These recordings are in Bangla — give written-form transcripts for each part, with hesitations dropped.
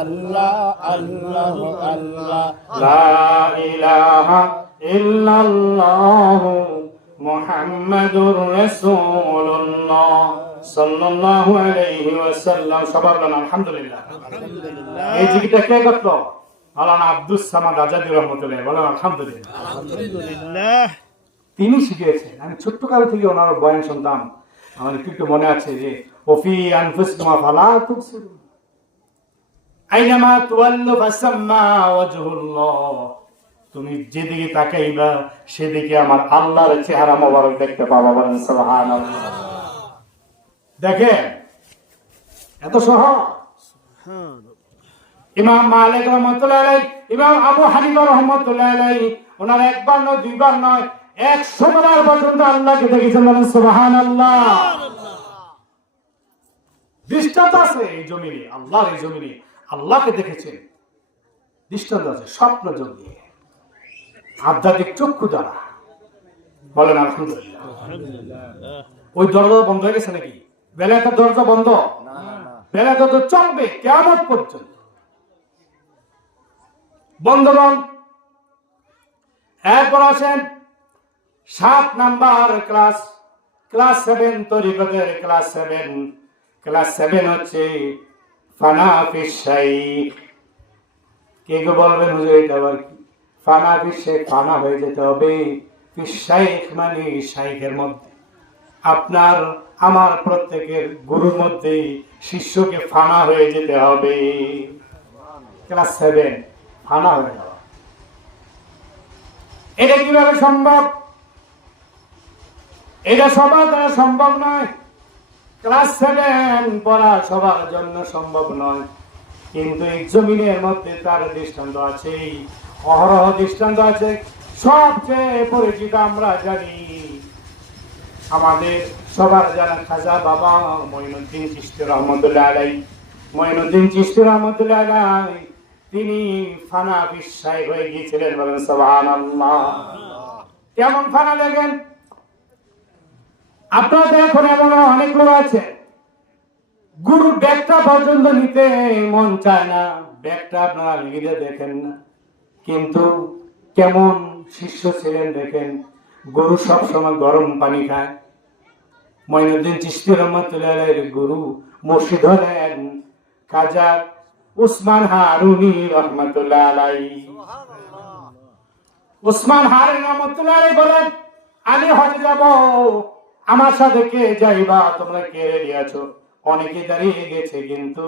আল্লাহ আল্লাহ আল্লাহ লা ইলাহা ইল্লাল্লাহ মুহাম্মাদুর রাসূলুল্লাহ সাল্লাল্লাহু আলাইহি ওয়াসাল্লাম। সবার বলেন আলহামদুলিল্লাহ। এই জিকিরটা কে করতো? মাওলানা আব্দুস সামাদ আজাদী রহমাতুল্লাহ। বলেন আলহামদুলিল্লাহ। আলহামদুলিল্লাহ। তিনি শিখিয়েছেন। আমি ছোট্টকাল থেকে ওনার বয়ান শুনতাম। আমার একটু মনে আছে যে ওফি আনফুসকুম ফালা তুবসিরুন আইনামা তুওয়াল্লু ফাসাম্মা ওয়াজহুল্লাহ। তুমি যেদিকে তাকাইবা সেদিকে আমার আল্লাহর চেহারা মোবারক দেখতে পাবা। বলেন সুবহানাল্লাহ। দেখেন এত সহজ। ইমাম মালিক রহমাতুল্লাহ আলাইহি, ইমাম আবু হানিফা রহমাতুল্লাহ আলাইহি ওনার একবার নয় দুইবার নয় 100 বার পর্যন্ত আল্লাহকে দেখেছেন। বলেন সুবহানাল্লাহ। দৃষ্টান্ত আছে এই জমিনে, আল্লাহর এই জমিনে আল্লাহকে দেখেছেন। দৃষ্টান্ত আছে স্বপ্ন জমিয়ে, আধ্যাত্মিক চক্ষু দ্বারা। বলেন আলহামদুলিল্লাহ। ওই দরজা বন্ধ হয়ে গেছে নাকি? বেলায়েতের দরজা বন্ধ? বেলায়েত তো চলবে কিয়ামত পর্যন্ত। বন্ধুগণ, এরপর আসেন 7 নাম্বার ক্লাস 7 তরিকতের ক্লাস 7 হচ্ছে ফানা ফিশ শাইখ। কে গো বলবেন হুজুর এটা আবার কি? ফানা ফিশ শাইখ, ফানা হয়ে যেতে হবে। ফিশ শাইখ মানে শাইখের মধ্যে, আপনার আমার প্রত্যেকের গুরুর মধ্যে শিষ্যকে ফানা হয়ে যেতে হবে। ক্লাস 7 ফানা হয়ে যাওয়া, এটা কিভাবে সম্ভব? এটা সবার দ্বারা সম্ভব নয়। ক্লাস 7 পড়া সবার জন্য সম্ভব নয়, কিন্তু এই জমিনের মধ্যে তার দৃষ্টান্ত আছে, অহরহ দৃষ্টান্ত আছে। সবচেয়ে পরিচিত আমরা জানি, আমাদের সবার জানা খাজা বাবা মঈনুদ্দিন চিশতি রহমতুল্লাহ আলাইহি। মঈনুদ্দিন চিশতি রহমতুল্লাহ আলাইহি তিনি ফানা ফিশ শাইখ হয়ে গিয়েছিলেন। বলেন সুবহানাল্লাহ। কেমন ফানা দেখেন আপনারা। এখন এমন অনেক লোক আছে গুরুর ব্যাগটা পর্যন্ত নিতে মন চায় না, ব্যাগটা আপনারা লিখে দেখেন না, কিন্তু কেমন শিষ্য ছিলেন দেখেন। গুরু সবসময় গরম পানি খায়। মঈনুদ্দিন চিশতি রহমাতুল্লাহ আলাইহির গুরু মুর্শিদ হলেন খাজা উসমান হারুনি রহমাতুল্লাহ আলাইহি। উসমান হারুনি রহমাতুল্লাহ আলাইহি বলেন, আমি হজে যাব, আমার সাথে কে যাইবা? তোমরা কে রেডি আছো? অনেকে দাঁড়িয়ে গেছে, কিন্তু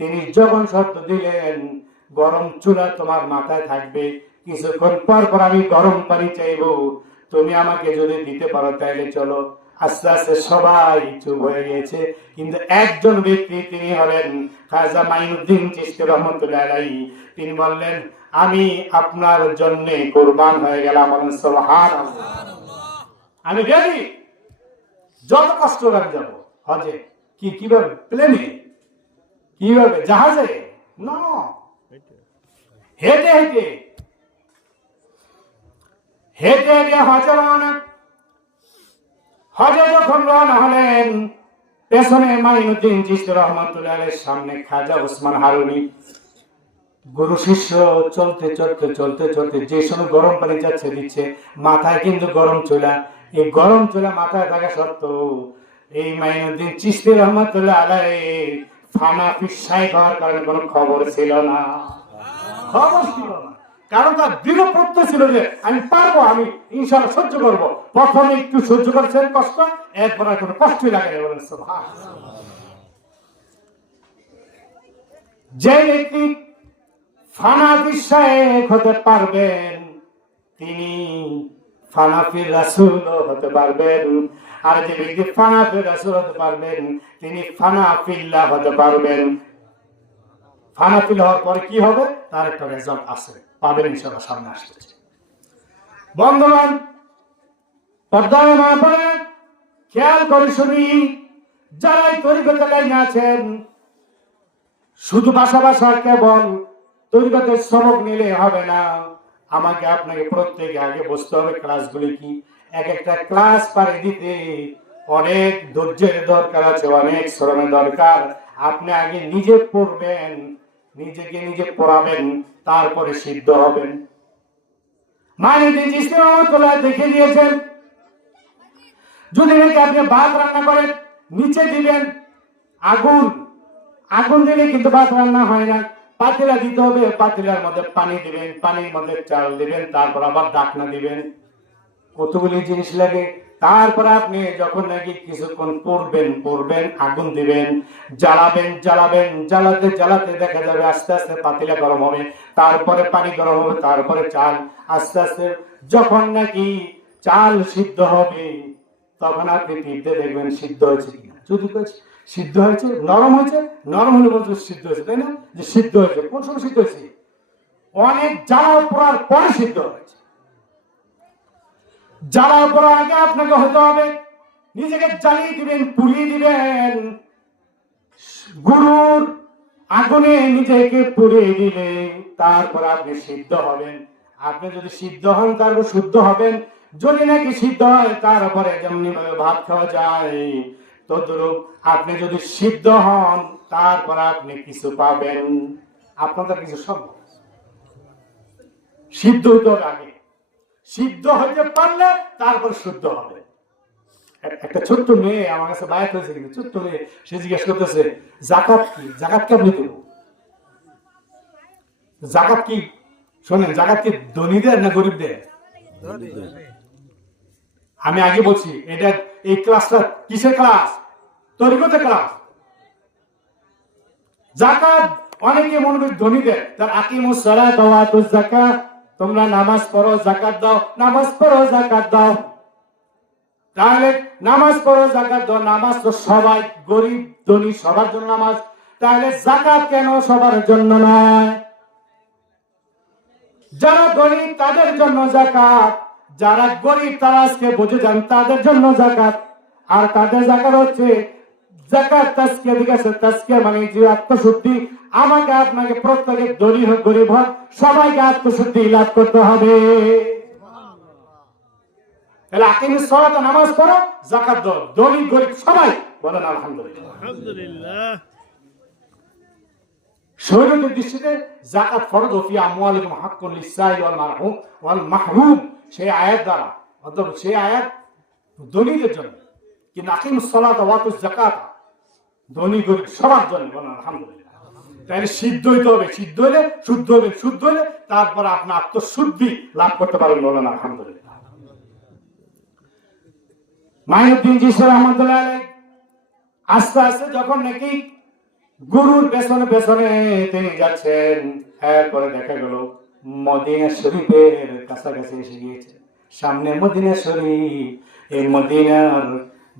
তিনি যখন শর্ত দিলেন গরম চুলা তোমার মাথায় থাকবে, কিছুক্ষণ পর পর আমি গরম পানি চাইবো, তুমি আমাকে যদি দিতে পারো তাহলে চলো। আস্তে আস্তে সবাই চুপ হয়ে গেছে, কিন্তু একজন ব্যক্তি তিনি হলেন খাজা মাইনুদ্দিন চিশতি রহমতুল্লাহ আলাইহি। তিনি বললেন, আমি আপনার জন্য কুরবান হয়ে গেলাম। সুবহানাল্লাহ। আমি রেডি, যত কষ্ট লাগে যাব হজে। কিভাবে? প্লেনে? কিভাবে? জাহাজে? না, হেঁটে হেঁটে হেঁটে হেঁটে হজে রওনা। হজে যখন রওনা হলেন, পেছনে মাইনুদ্দিন চিশতি রহমাতুল্লাহ আলাইহির সামনে খাজা উসমান হারুনি। গুরু শিষ্য চলতে চলতে চলতে চলতে যে সময় গরম পানি যাচ্ছে দিচ্ছে, মাথায় কিন্তু গরম চুলা। এই গরম চুলা মাথায় থাকা সত্ত্বেও এই মাইনুদ্দিন চিশতি রহমাতুল্লাহ আলাইহি ফানা ফিশ শাইখ হওয়ার কারণে কোনো খবর ছিল না। কারণ তার দৃঢ় প্রত্যয় ছিল যে আমি পারবো, আমি ইনশাআল্লাহ সহ্য করবো। প্রথমে একটু সহ্য করছেন কষ্ট, এরপর আর কোনো কষ্টই লাগে না। বলেন সুবহানাল্লাহ। যে ব্যক্তি ফানা ফিশ শাইখ হতে পারবেন, তিনি ফানা ফির রাসূল হতে পারবেন। আর যে ব্যক্তি ফানা ফির রাসূল হতে পারবেন, তিনি ফানা ফিল্লাহ হতে পারবেন। ফানা ফিল হওয়ার পরে কি হবে তার একটা রেজাল্ট আছে, পাবেন ইনশাআল্লাহ, সামনে আসছে। বন্ধুগণ, পর্দায় মা পড়ে খেয়াল করে শুনি, যারা এই তরিকতের লাইনে আছেন, শুধু ভাষা কেবল তরিকতের সবক নিলে হবে না। আমাকে আপনাকে প্রত্যেকে আগে বুঝতে হবে ক্লাসগুলি কি। এক একটা ক্লাস পারে দিতে অনেক ধৈর্যের দরকার আছে, অনেক শ্রমের দরকার। আপনি আগে নিজে পড়বেন, নিজেকে নিজে পোড়াবেন, তারপরে সিদ্ধ হবেন। মাইনুদ্দিন চিশতি রহমাতুল্লাহ দেখে দিয়েছেন, যদি নাকি আপনি ভাত রান্না করেন, নিচে দিবেন আগুন, আগুন দিলে কিন্তু ভাত রান্না হয় না। পাতিলা দিতে হবে, পাতিলার মধ্যে পানি দিবেন, পানির মধ্যে চাল দিবেন, তারপর আবার ঢাকনা দিবেন। কতগুলি জিনিস লাগে। তারপরে আপনি যখন নাকি কিছুক্ষণ পড়বেন, আগুন দিবেন, জ্বালাবেন, জ্বালাতে জ্বালাতে দেখা যাবে আস্তে আস্তে পাতিলা গরম হবে, তারপরে পানি গরম হবে, তারপরে চাল। আস্তে আস্তে যখন নাকি চাল সিদ্ধ হবে, তখন আপনি টিপতে দেখবেন সিদ্ধ হয়েছে কিনা। যদি সিদ্ধ হয়েছে, নরম হয়েছে, নরম হলে বলতে সিদ্ধ হয়েছে, তাই না? যে সিদ্ধ হয়েছে, কোন সময় সিদ্ধ হয়েছে? অনেক জ্বালা পোড়ার পরে সিদ্ধ হয়েছে। জ্বালা পোড়ার আগে আপনাকে হতে হবে, নিজেকে জ্বালিয়ে দিবেন, পুড়িয়ে দিবেন। গুরুর আগুনে নিজেকে পুড়িয়ে দিলে তারপর আপনি সিদ্ধ হবেন। আপনি যদি সিদ্ধ হন, তারপর শুদ্ধ হবেন। যদি নাকি সিদ্ধ হয়, তারপরে যেমনি ভাবে ভাত খাওয়া যায়, তদ্রূপ আপনি যদি সিদ্ধ হন, তারপর আপনি কিছু পাবেন। আপনাদের কিছু সম্ভব, সিদ্ধ হইতে হবে আগে, সিদ্ধ হইতে পারলে তারপর শুদ্ধ হবে। একটা ছোট্ট মেয়ে আমার কাছে বায়াত হয়েছে, কিন্তু ছোট্ট মেয়ে, সে জিজ্ঞেস করতেছে জাকাত কি, জাকাত কেমনি দেব? জাকাত কি, শোনেন, জাকাত কি ধনীদের না গরিবদের? আমি আগে বলছি, এটা এই ক্লাসটা কিসের ক্লাস? তরিকতের ক্লাস। জাকাত অনেকে মনে করি ধনীদের, তার আকিমুস সালাত ওয়া আতুজ যাকাত, তোমরা নামাজ পড়ো, যাকাত দাও, নামাজ পড়ো, যাকাত দাও। তাহলে নামাজ পড়ো, যাকাত দাও, নামাজ তো সবাই, গরিব ধনী সবার জন্য নামাজ, তাহলে যাকাত কেন সবার জন্য নয়? যারা গরিব তাদের জন্য যাকাত, যারা গরিব তারা আজকে বুঝে যান তাদের জন্য যাকাত। আর তাদের যাকাত হচ্ছে যাকাত তাজকিয়া, ঠিক আছে? তাজকিয়া মানে যে আত্মশুদ্ধি। আমাকে আপনাকে প্রত্যেকে ধনী হোক গরিব হোক, সবাইকে আত্মশুদ্ধি লাভ করতে হবে। তাহলে আকিমুস সালাত, নামাজ পড়ো, যাকাত দাও, ধনী গরিব সবাই বলেন আলহামদুলিল্লাহ। আলহামদুলিল্লাহ। শরীয়তের দৃষ্টিতে যাকাত ফরজ, ফি আমওয়ালিহিম হাক্কুন লিস-সাইল ওয়াল মাহরুম, সেই আয়াত দ্বারা, অর্থাৎ সেই আয়াত ধনীদের জন্য। কিন্তু আকিমুস সালাত ওয়া আতুজ যাকাত ধনী গরিব সবার জন্য বলেন আলহামদুলিল্লাহ। তাহলে সিদ্ধ হইতে হবে, সিদ্ধ হলে শুদ্ধ হবে, শুদ্ধ হলে তারপর আপনি আত্মশুদ্ধি লাভ করতে পারবেন বলেন আলহামদুলিল্লাহ। মাইনুদ্দিন চিশতি রহমাতুল্লাহ আলাইহি আস্তে আস্তে যখন নাকি গুরুর পেছনে পেছনে তিনি যাচ্ছেন, এরপরে দেখা গেল মদিনা শরীফের কাছাকাছি এসে গিয়েছে। সামনে মদিনা শরীফ, এই মদিনার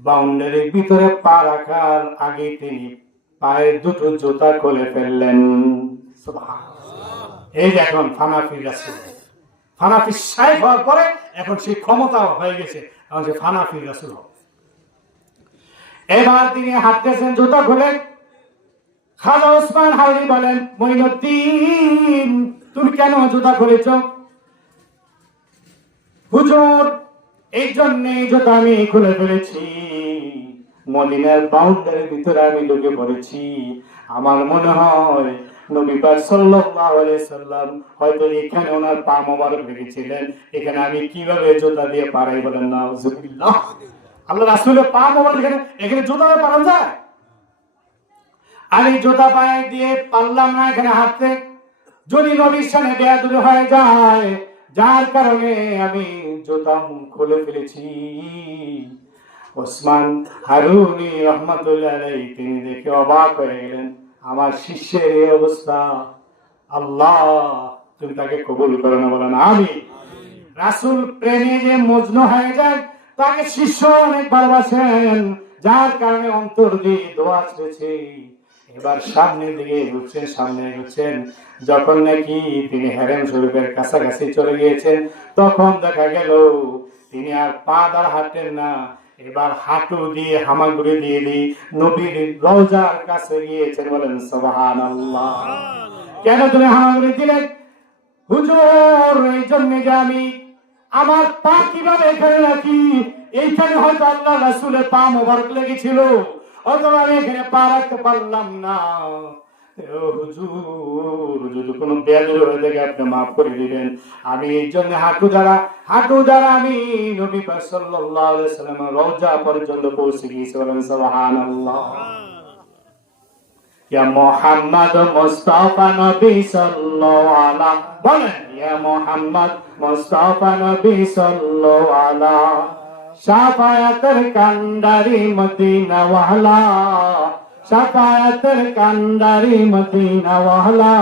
বাউন্ডারির ভিতরে পা রাখার আগে তিনি পায়ের দুটো জুতা খুলে ফেললেন। সুবহানাল্লাহ। এই যে এখন ফানাফি রাসূল, ফানাফি সাহেব হওয়ার পরে এখন সেই ক্ষমতা হয়ে গেছে, এখন সে ফানাফি রাসূল। এবার তিনি হাঁটতেছেন জুতা খুলে। খাজা ওসমান হাওরি বলেন, মঈনুদ্দিন তুমি কেন জুতা খুলেছ? হুজুর, এই জন্যে জুতা আমি খুলে ফেলেছি, মদিনার বাউন্ডারির ভিতরে আমি ঢুকে পড়েছি। আমার মনে হয় নবী পাক সাল্লাল্লাহু আলাইহি সাল্লাম হয়তো এখানে ওনার পা মোবারক রেখেছিলেন, এখানে আমি কিভাবে জুতা দিয়ে পারাই? বলেন নাউজুবিল্লাহ। আল্লাহ রাসূলের পা মোবারক এখানে জুতা দিয়ে পারা যায়? আমি জুতা পায়ে দিয়ে পারলাম না এখানে হাঁটতে, যদি নবীর সামনে বেয়াদবি হয়ে যায়, যার কারণে আমি জুতা খুলে ফেলেছি। ওসমান হারুনি রহমাতুল্লাহ আলাইহি তিনি দেখে অবাক হয়ে গেলেন, আমার শিষ্যের এই অবস্থা, আল্লাহ তুমি তাকে কবুল করো না, বলেন আমিন। রাসূল প্রেমে যে মজনু হয়ে যায়, তাকে শিষ্য অনেক ভালোবাসেন, যার কারণে অন্তর দিয়ে দোয়া ছেড়েছে। এবার সামনের দিকে এগোচ্ছেন, যখন নাকি তিনি হেরেম শরীফের কাছাকাছি চলে গিয়েছেন, তখন দেখা গেল তিনি আর পা দ্বারা হাঁটেন না, এবার হাঁটু দিয়ে হামাগুড়ি দিয়ে নবীর রওজার কাছে গিয়েছেন। বলেন সুবহানাল্লাহ। কেন তুমি হামাগুড়ি দিলেন? হুজুর, এই জন্য যে আমি আমার পা কিভাবে এখানে রাখি, এইখানে হয়তো আল্লাহ রাসূলের পা মোবারক লেগেছিল, অথবা আমি এখানে পা রাখতে পারলাম না, হুজুর যদি কোনো বেয়াদবি হয়ে থাকে আপনি মাফ করে দিবেন। আমি এই জন্য হাঁটু দ্বারা আমি নবী পাক সাল্লাল্লাহু আলাইহি ওয়াসাল্লামের রওজা পর্যন্ত পৌঁছে গিয়েছি। বলেন সুবহানাল্লাহ। ইয়া মুহাম্মদ মুস্তাফা নবী সাল্লাল্লাহু আলাইহি, বলেন ইয়া মুহাম্মদ মুস্তাফা নবী সাল্লাল্লাহু আলাইহি, শাফায়াতের কান্ডারি মদিনা ওয়ালা, শাফায়াতের কান্ডারি মদিনা ওয়ালা,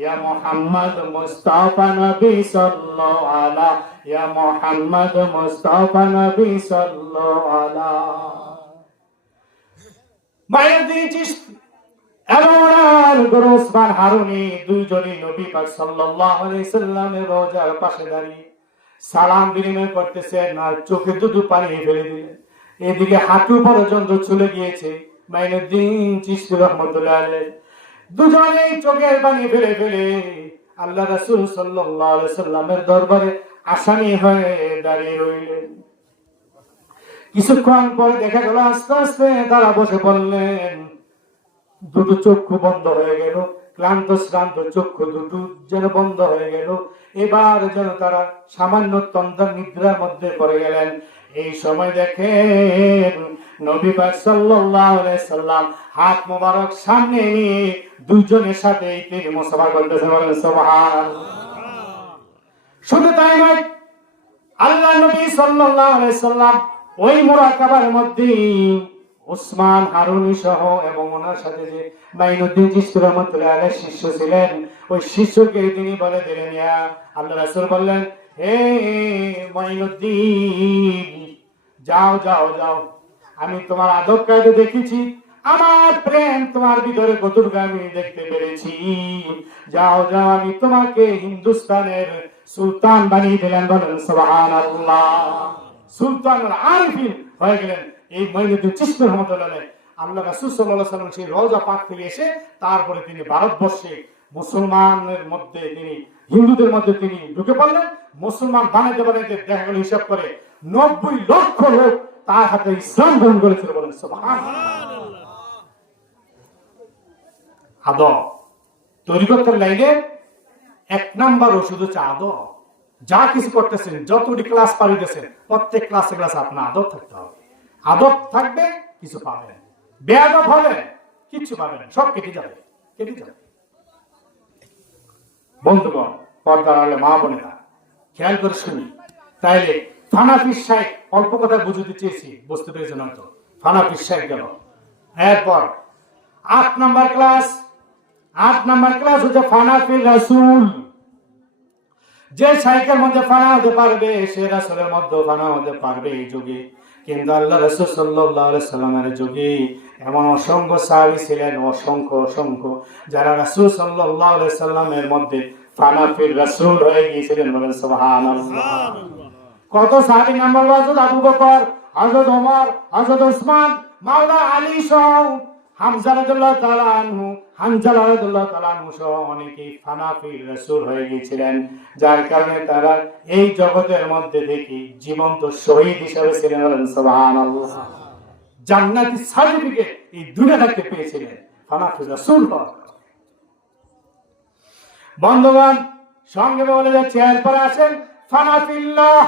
ইয়া মুহাম্মদ মুস্তাফা নবী সাল্লাল্লাহু আলাইহি, ইয়া মুহাম্মদ মুস্তাফা নবী সাল্লাল্লাহু আলাইহি। মাইনুদ্দিন চিশতি এবং ওনার গুরু ওসমান হারুনি দুইজনই নবী পাক সাল্লাল্লাহু আলাইহি সাল্লামের রওজার পাশে দাঁড়িয়ে সালাম বিনিময় করতেছেন, আর চোখে দুধু পানি ফেলে দিলেন। এদিকে হাঁটু পর্যন্ত চলে গিয়েছে মাইনুদ্দিন চিশতি রাহমাতুল্লাহ আলাইহি। দুজনেই চোখের পানি ফেলে ফেলে আল্লাহ রাসূল সাল্লাল্লাহু আলাইহি সাল্লামের দরবারে আসামি হয়ে দাঁড়িয়ে রইলেন। কিছুক্ষণ পরে দেখা গেল আস্তে আস্তে তারা বসে পড়লেন। দুটো চক্ষু বন্ধ হয়ে গেল, ক্লান্ত শ্রান্ত চক্ষু দুটো যেন বন্ধ হয়ে গেল। এবার যেন তারা সামান্য তন্দ্রা নিদ্রার মধ্যে পড়ে গেলেন। এই সময় দেখেন নবী পাক সাল্লাল্লাহু আলাইহি সাল্লাম হাত মোবারক সামনে নিয়ে দুইজনের সাথে তিনি মুসাফা করতেছেন। বলেন সুবহানাল্লাহ। শুধু তাই নয়, আল্লাহ নবী সাল্লাল্লাহু আলাইহি সাল্লাম ওই মুরাকাবার মধ্যে ওসমান হারুনি সহ এবং ওনার সাথে যে মাইনুদ্দিন চিশতি রাহমাতুল্লাহ আলাইহির শিষ্য ছিলেন, ওই শিষ্যকে তিনি বলে দিলেন, ইয়া আল্লাহ রাসূল বললেন, হে মাইনুদ্দিন, যাও যাও যাও, আমি তোমার আদব কায়দা দেখেছি, আমার প্রেম তোমার ভিতরে কতটুকু আমি দেখতে পেরেছি। যাও যাও, আমি তোমাকে হিন্দুস্তানের সুলতান বানিয়ে দিলেন। বলেন সুবহানাল্লাহ। সুলতানুল আরিফিন হয়ে গেলেন এই মাইনুদ্দিন চিশতি রাহমাতুল্লাহ আলাইহি। আল্লাহ রাসূল সাল্লাল্লাহু আলাইহি ওয়াসাল্লাম সেই রওজা পাক থেকে এসে তারপরে তিনি ভারতবর্ষে মুসলমানের মধ্যে তিনি হিন্দুদের মধ্যে তিনি ঢুকে পড়লেন। মুসলমান বানাইতে বানাইতে দেখা গেল হিসাব করে 90 লক্ষ লোক তার হাতে ইসলাম গ্রহণ করেছিল। বলেন সুবহানাল্লাহ। আদব তরিকতের লাইনে 1 নাম্বার ওষুধ হচ্ছে আদব। যা কিছু করতেছেন, যতটি ক্লাস পারিতেছেন, প্রত্যেক ক্লাসে ক্লাসে আপনার আদব থাকতে হবে। আদব থাকবে কিছু পাবেন, বেয়াদব হলে কিছু পাবেন, সব কেটে যাবে, কেটে যাবে। বন্ধুগণ, পর্দার আড়ালে মা বোনেরা, খেয়াল করে শুনি। তাইলে ফানাফির সাহেব, অল্প কথা বুঝতে চেয়েছি, বুঝতে পেরেছেন হয়তো। ফানাফির সাহেব গেল। এরপর 8 নাম্বার ক্লাস হচ্ছে ফানাফির রাসূল। যে সাইকের মধ্যে ফানা হতে পারবে সে রাসূলের মধ্যে ফানা হতে পারবে এই যুগে। কিন্তু আল্লাহ রাসূল সাল্লাল্লাহু আলাইহি সাল্লামের যুগে এমন অসংখ্য সাহাবী ছিলেন, অসংখ্য যারা রাসূল সাল্লাল্লাহু আলাইহি সাল্লামের মধ্যে ফানাফির রাসূল হয়ে গিয়েছিলেন। বলেন সুবহানাল্লাহ। কত সাহাবী নাম্বার হযরত আবু বকর, হযরত ওমর, হযরত উসমান, মাওলা আলী সহ হামজা রাদিয়াল্লাহু তাআলা আনহু, হানজালা রাদিয়াল্লাহু তাআলা আনহু সহ অনেকেই ফানাফির রাসূল হয়ে গিয়েছিলেন। যার কারণে তারা এই জগতের মধ্যে থেকে জীবন্ত শহীদ হিসেবে ছিলেন। বলেন সুবহানাল্লাহ। জান্নাতি সার্টিফিকেট এই দুনিয়াটাকে পেয়েছিলেন ফানাফির রাসূল। বন্ধুগণ, সঙ্গে বলে যাচ্ছে, এরপরে আসেন ফানাফিল্লাহ,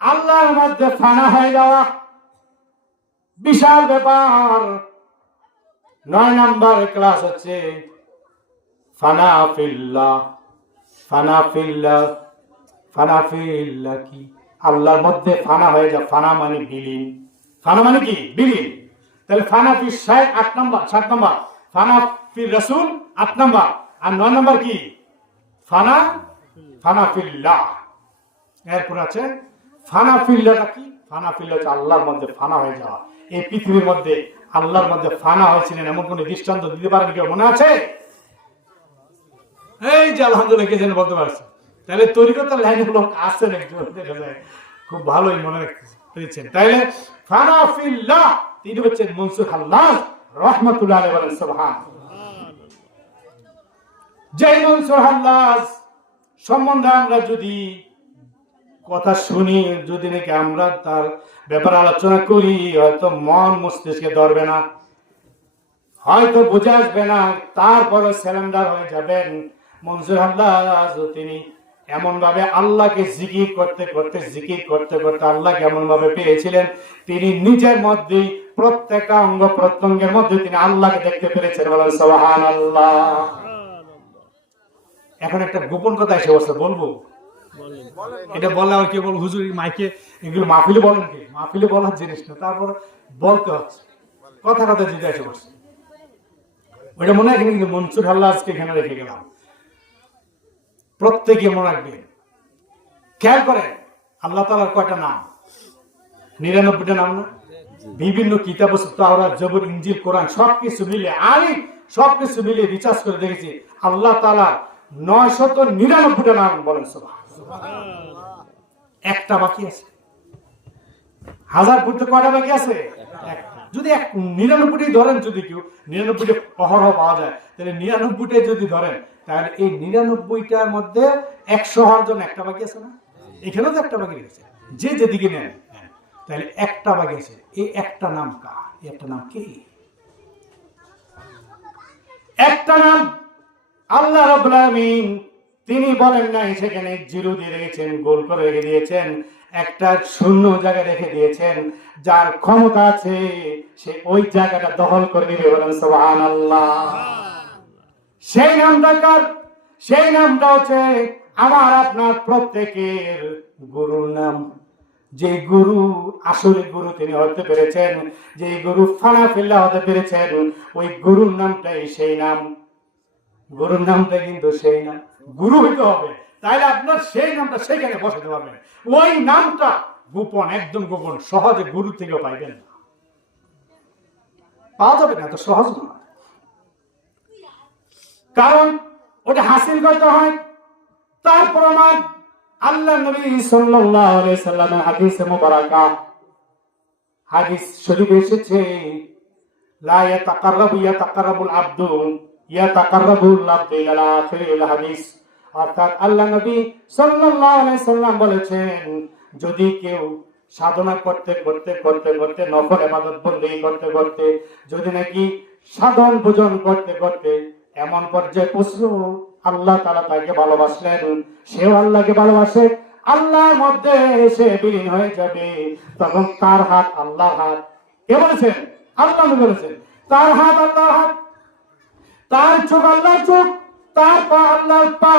আল্লাহর মধ্যে ফানা হয়ে যাওয়া, বিশাল ব্যাপার। 9 নাম্বার ক্লাস হচ্ছে ফানাফিল্লাহ। কি? আল্লাহর মধ্যে ফানা হয়ে যাওয়া। ফানা মানে বিলীন। ফানা মানে কি? বিলীন। তাহলে ফানাফির সাহেব 8 নাম্বার, 7 নাম্বার, ফানাফির রাসূল 8 নাম্বার, আর 9 নাম্বার কি? ফানাফিল্লাহ। এরপর আছে ফানাফিল্লাহটা কি? ফানাফিল্লাহ হচ্ছে আল্লাহর মধ্যে ফানা হয়ে যাওয়া। এই পৃথিবীর মধ্যে আল্লাহর মধ্যে ফানা হয়েছিলেন এমন কোন দৃষ্টান্ত দিতে পারেন কেউ? মনে আছে? এই যে আলহামদুলিল্লাহ, কে যেন বলতে পারছে। তাহলে তরিকতের লাইনে লোক আসছেন একটু, দেখা যায় খুব ভালোই মনে রেখেছেন। তাইলে ফানাফিল্লাহ তিনি হচ্ছেন মনসুর হাল্লাজ রাহমাতুল্লাহ আলাইহি। বলেন সুবহানাল্লাহ। যে মনসুর হাল্লাজ সম্বন্ধে আমরা যদি কথা শুনি, যদি নাকি আমরা তার ব্যাপারে আলোচনা করি, হয়তো মন মস্তিষ্কে ধরবে না। হয়তো বুঝে আসবে না, তারপরে সারেন্ডার হয়ে যাবেন। মনসুর হাল্লাজ তিনি এমন ভাবে আল্লাহকে জিকির করতে করতে আল্লাহকে এমন ভাবে পেয়েছিলেন, তিনি নিজের মধ্যেই প্রত্যেকটা অঙ্গ প্রত্যঙ্গের মধ্যে তিনি আল্লাহকে দেখতে পেরেছেন। বলেন সুবহানাল্লাহ। এখন একটা গোপন কথা এসে বসে বলবো, এটা বললে আর কি বলবো, হুজুর মাইকে এগুলো মাহফিলে বলেন কি? মাহফিলে বলার জিনিস না, তারপর বলতে হচ্ছে, কথা কথা যদি এসে বসে ওইটা মনে রাখেন। কিন্তু মনসুর হাল্লাজকে এখানে রেখে গেলাম, প্রত্যেকে মনে রাখবে। খেয়াল করেন আল্লাহ তাআলার কয়টা নাম? 99টা নাম না? বিভিন্ন কিতাব, তাওরাত, জবুর, ইনজিল, কোরআন সবকিছু মিলে, আরবি সবকিছু মিলে রিসার্চ করে দেখেছি আল্লাহ তাআলা 999টা নাম। বলেন সুবহানাল্লাহ। একটা বাকি আছে। 1000 ফুটে কয়টা বাকি আছে? যদি 99টি ধরেন, যদি কেউ 99টি অহরহ পাওয়া যায়, তাহলে 99টি যদি ধরেন, তাহলে এই 99টার মধ্যে 100 হওয়ার জন্য একটা বাকি আছে না? এখানেও তো একটা বাকি রয়েছে, যে যেদিকে নেন, তাহলে একটা বাকি আছে। এই একটা নাম কার? এই একটা নাম কি? একটা নাম আল্লাহ রাব্বুল আলামিন। তিনি বলেন নাই সেখানে জিরো দিয়ে রেখেছেন, গোল করে রেখে দিয়েছেন, একটা শূন্য জায়গা রেখে দিয়েছেন। যার ক্ষমতা আছে সে ওই জায়গাটা দখল করে নেবে। বলেন সুবহানাল্লাহ। সেই নামটা কার? সেই নামটা হচ্ছে আমার আপনার প্রত্যেকের গুরুর নাম। যে গুরু আসলে গুরু তিনি হতে পেরেছেন, যে গুরু ফানা ফিল্লা হতে পেরেছেন, ওই গুরুর নামটাই সেই নাম। গুরুর নামটা কিন্তু সেই নাম। গুরু হইতে হবে, তাহলে আপনার সেই নামটা সেখানে বসাতে পারবেন। ওই নামটা গোপন, একদম গোপন, সহজে গুরু থেকে পাইবেন না, পাওয়া যাবে না, তো সহজ না। কারণ ওটা হাসিল করতে হয়। তার প্রমাণ আল্লাহ নবী সাল্লাল্লাহু আলাইহি সাল্লামের হাদিসে মুবারাকা, হাদিস শরীফে এসেছে, লা ইয়াতাকাররাবুল আবদু ইয়াতাকাররাবুল আবদু ইলা আখিরিল হাদিস। অর্থাৎ আল্লাহ নবী সাল্লাল্লাহু আলাইহি সাল্লাম বলেছেন, যদি কেউ সাধনা করতে নফল ইবাদত বন্দেগী করতে যদি নাকি সাধন ভোজন করতে এমন পর্যায়ে পৌঁছলো, আল্লাহ তাআলা তাকে ভালোবাসলেন, সেও আল্লাহকে ভালোবাসে, আল্লাহর মধ্যে এসে বিলীন হয়ে যাবে, তখন তার হাত আল্লাহর হাত। কে বলেছেন? আল্লাহ বলেছেন। তার হাত আল্লাহর হাত, তার চোখ আল্লাহর চোখ, তার পা আল্লাহর পা।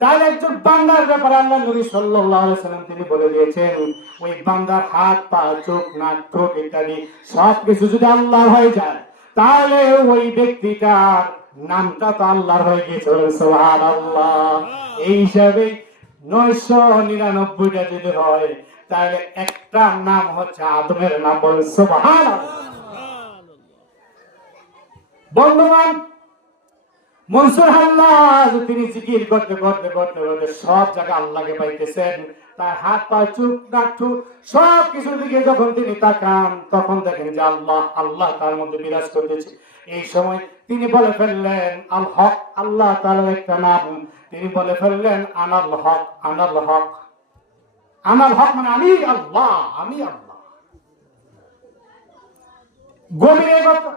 তার একজন বান্দার ব্যাপারে আল্লাহ নবী সাল্লাল্লাহু আলাইহি সাল্লাম তিনি বলে দিয়েছেন, ওই বান্দার হাত, পা, চোখ, নাক, ঠোঁট ইত্যাদি সবকিছু যদি আল্লাহর হয়ে যায়, তাহলে ওই ব্যক্তিটার নামটা তো আল্লাহর হয়ে গেছে। সুবহানাল্লাহ। এই হিসাবে 999টা যদি হয়, তাহলে একটা নাম হচ্ছে আদমের নাম। বলেন সুবহানাল্লাহ। বন্ধুগণ, মনসুর হাল্লাজ তিনি জিকির করতে সব জায়গায় আল্লাহকে পাইতেছেন। তার হাত, পা, চোখ, নাক, ঠোঁট সব কিছুর দিকে যখন তিনি তাকান, তখন দেখেন যে আল্লাহ তার মধ্যে বিরাজ করতেছে। এই সময় তিনি বলে ফেললেন আল হক, আল্লাহ তাআলার একটা নাম। তিনি বলে ফেললেন আনাল হক, আনাল হক। আনাল হক মানে আমি আল্লাহ, আমি আল্লাহ। গভীর কথা,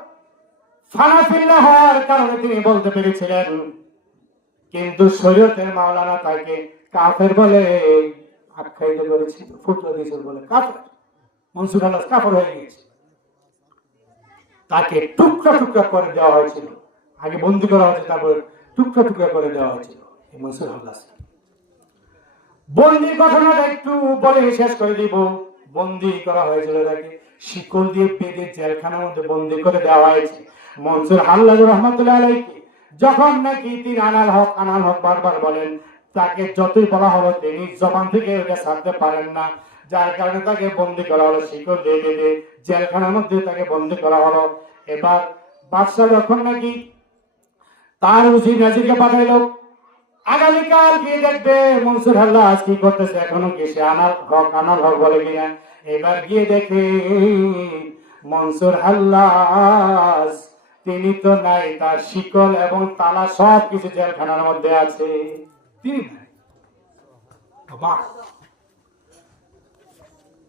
ফানা ফিল্লাহ হওয়ার কারণে তিনি বলতে পেরেছিলেন, কিন্তু শরীয়তের মাওলানা তাকে কাফের বলে আখ্যায়িত করেছিল, ফুটলো দিয়েছিল বলে কাফের। মনসুর হাল্লাজ কাফের হয়ে গিয়েছে, তাকে টুকরা টুকরা করে দেওয়া হয়েছিল। আগে বন্দী করা হয়েছে, তারপর টুকরা টুকরা করে দেওয়া হয়েছিল মনসুর হাল্লাজ। বন্দী ঘটনাটা একটু বলে শেষ করে দিব। বন্দী করা হয়েছিল, তাকে শিকল দিয়ে বেঁধে জেলখানার মধ্যে বন্দী করে দেওয়া হয়েছে। মনসুর হাল্লাজ রাহমাতুল্লাহ আলাইহি যখন নাকি তিনি আনাল হক বারবার বলেন, তাকে যতই বলা হলো তিনি জবান থেকে ওটা ছাড়তে পারেন না, যার কারণে তাকে বন্দী করা হলো, শিকল দিয়ে বেঁধে জেলখানার মধ্যে তাকে বন্দী করা হলো। এবার বাদশাহ যখন নাকি তার উজির নাজিরকে পাঠাইলো, আগামীকাল গিয়ে দেখবে মনসুর হাল্লাজ কি করতেছে, এখনো কি সে আনাল হক বলে কিনা। এবার গিয়ে দেখে মনসুর হাল্লাজ তিনি তো নাই, তার শিকল এবং তালা সব কিছু জেলখানার মধ্যে আছে, তিনি নাই।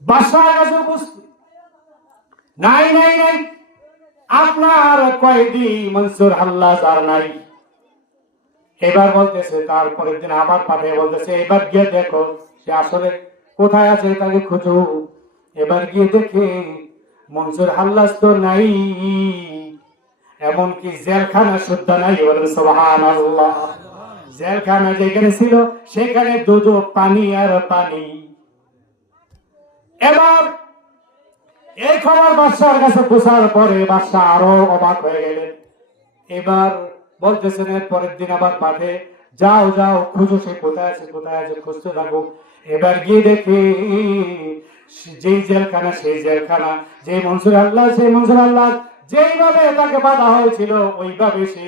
বাদশার কাছে উপস্থিত, নাই নাই নাই, আপনার কয়েদি মনসুর হাল্লাজ আর নাই। এবার বলতেছে, তারপরের দিন আবার পাঠিয়ে বলতেছে, এবার গিয়ে দেখো সে আসলে কোথায় আছে, তাকে খুঁজো। এবার গিয়ে দেখে মনসুর হাল্লাজ তো নাই, এমনকি জেলখানা শুদ্ধ নাই। বলেন সুবহানাল্লাহ। জেলখানা যেখানে ছিল সেখানে দুধ পানি আর পানি। এবার এই খবর বাদশার কাছে পৌঁছার পরে বাদশা আরো অবাক হয়ে গেলেন। এবার বলতেছেন, এর পরের দিন আবার পাঠে, যাও যাও খুঁজো, সে কোথায় আছে, কোথায় আছে, খুঁজতে থাকো। এবার গিয়ে দেখে যেই জেলখানা সেই জেলখানা, যে মনসুর আল্লাহ সেই মনসুর আল্লাহ যেইভাবে তাকে বাধা হয়েছিল ওইভাবে সে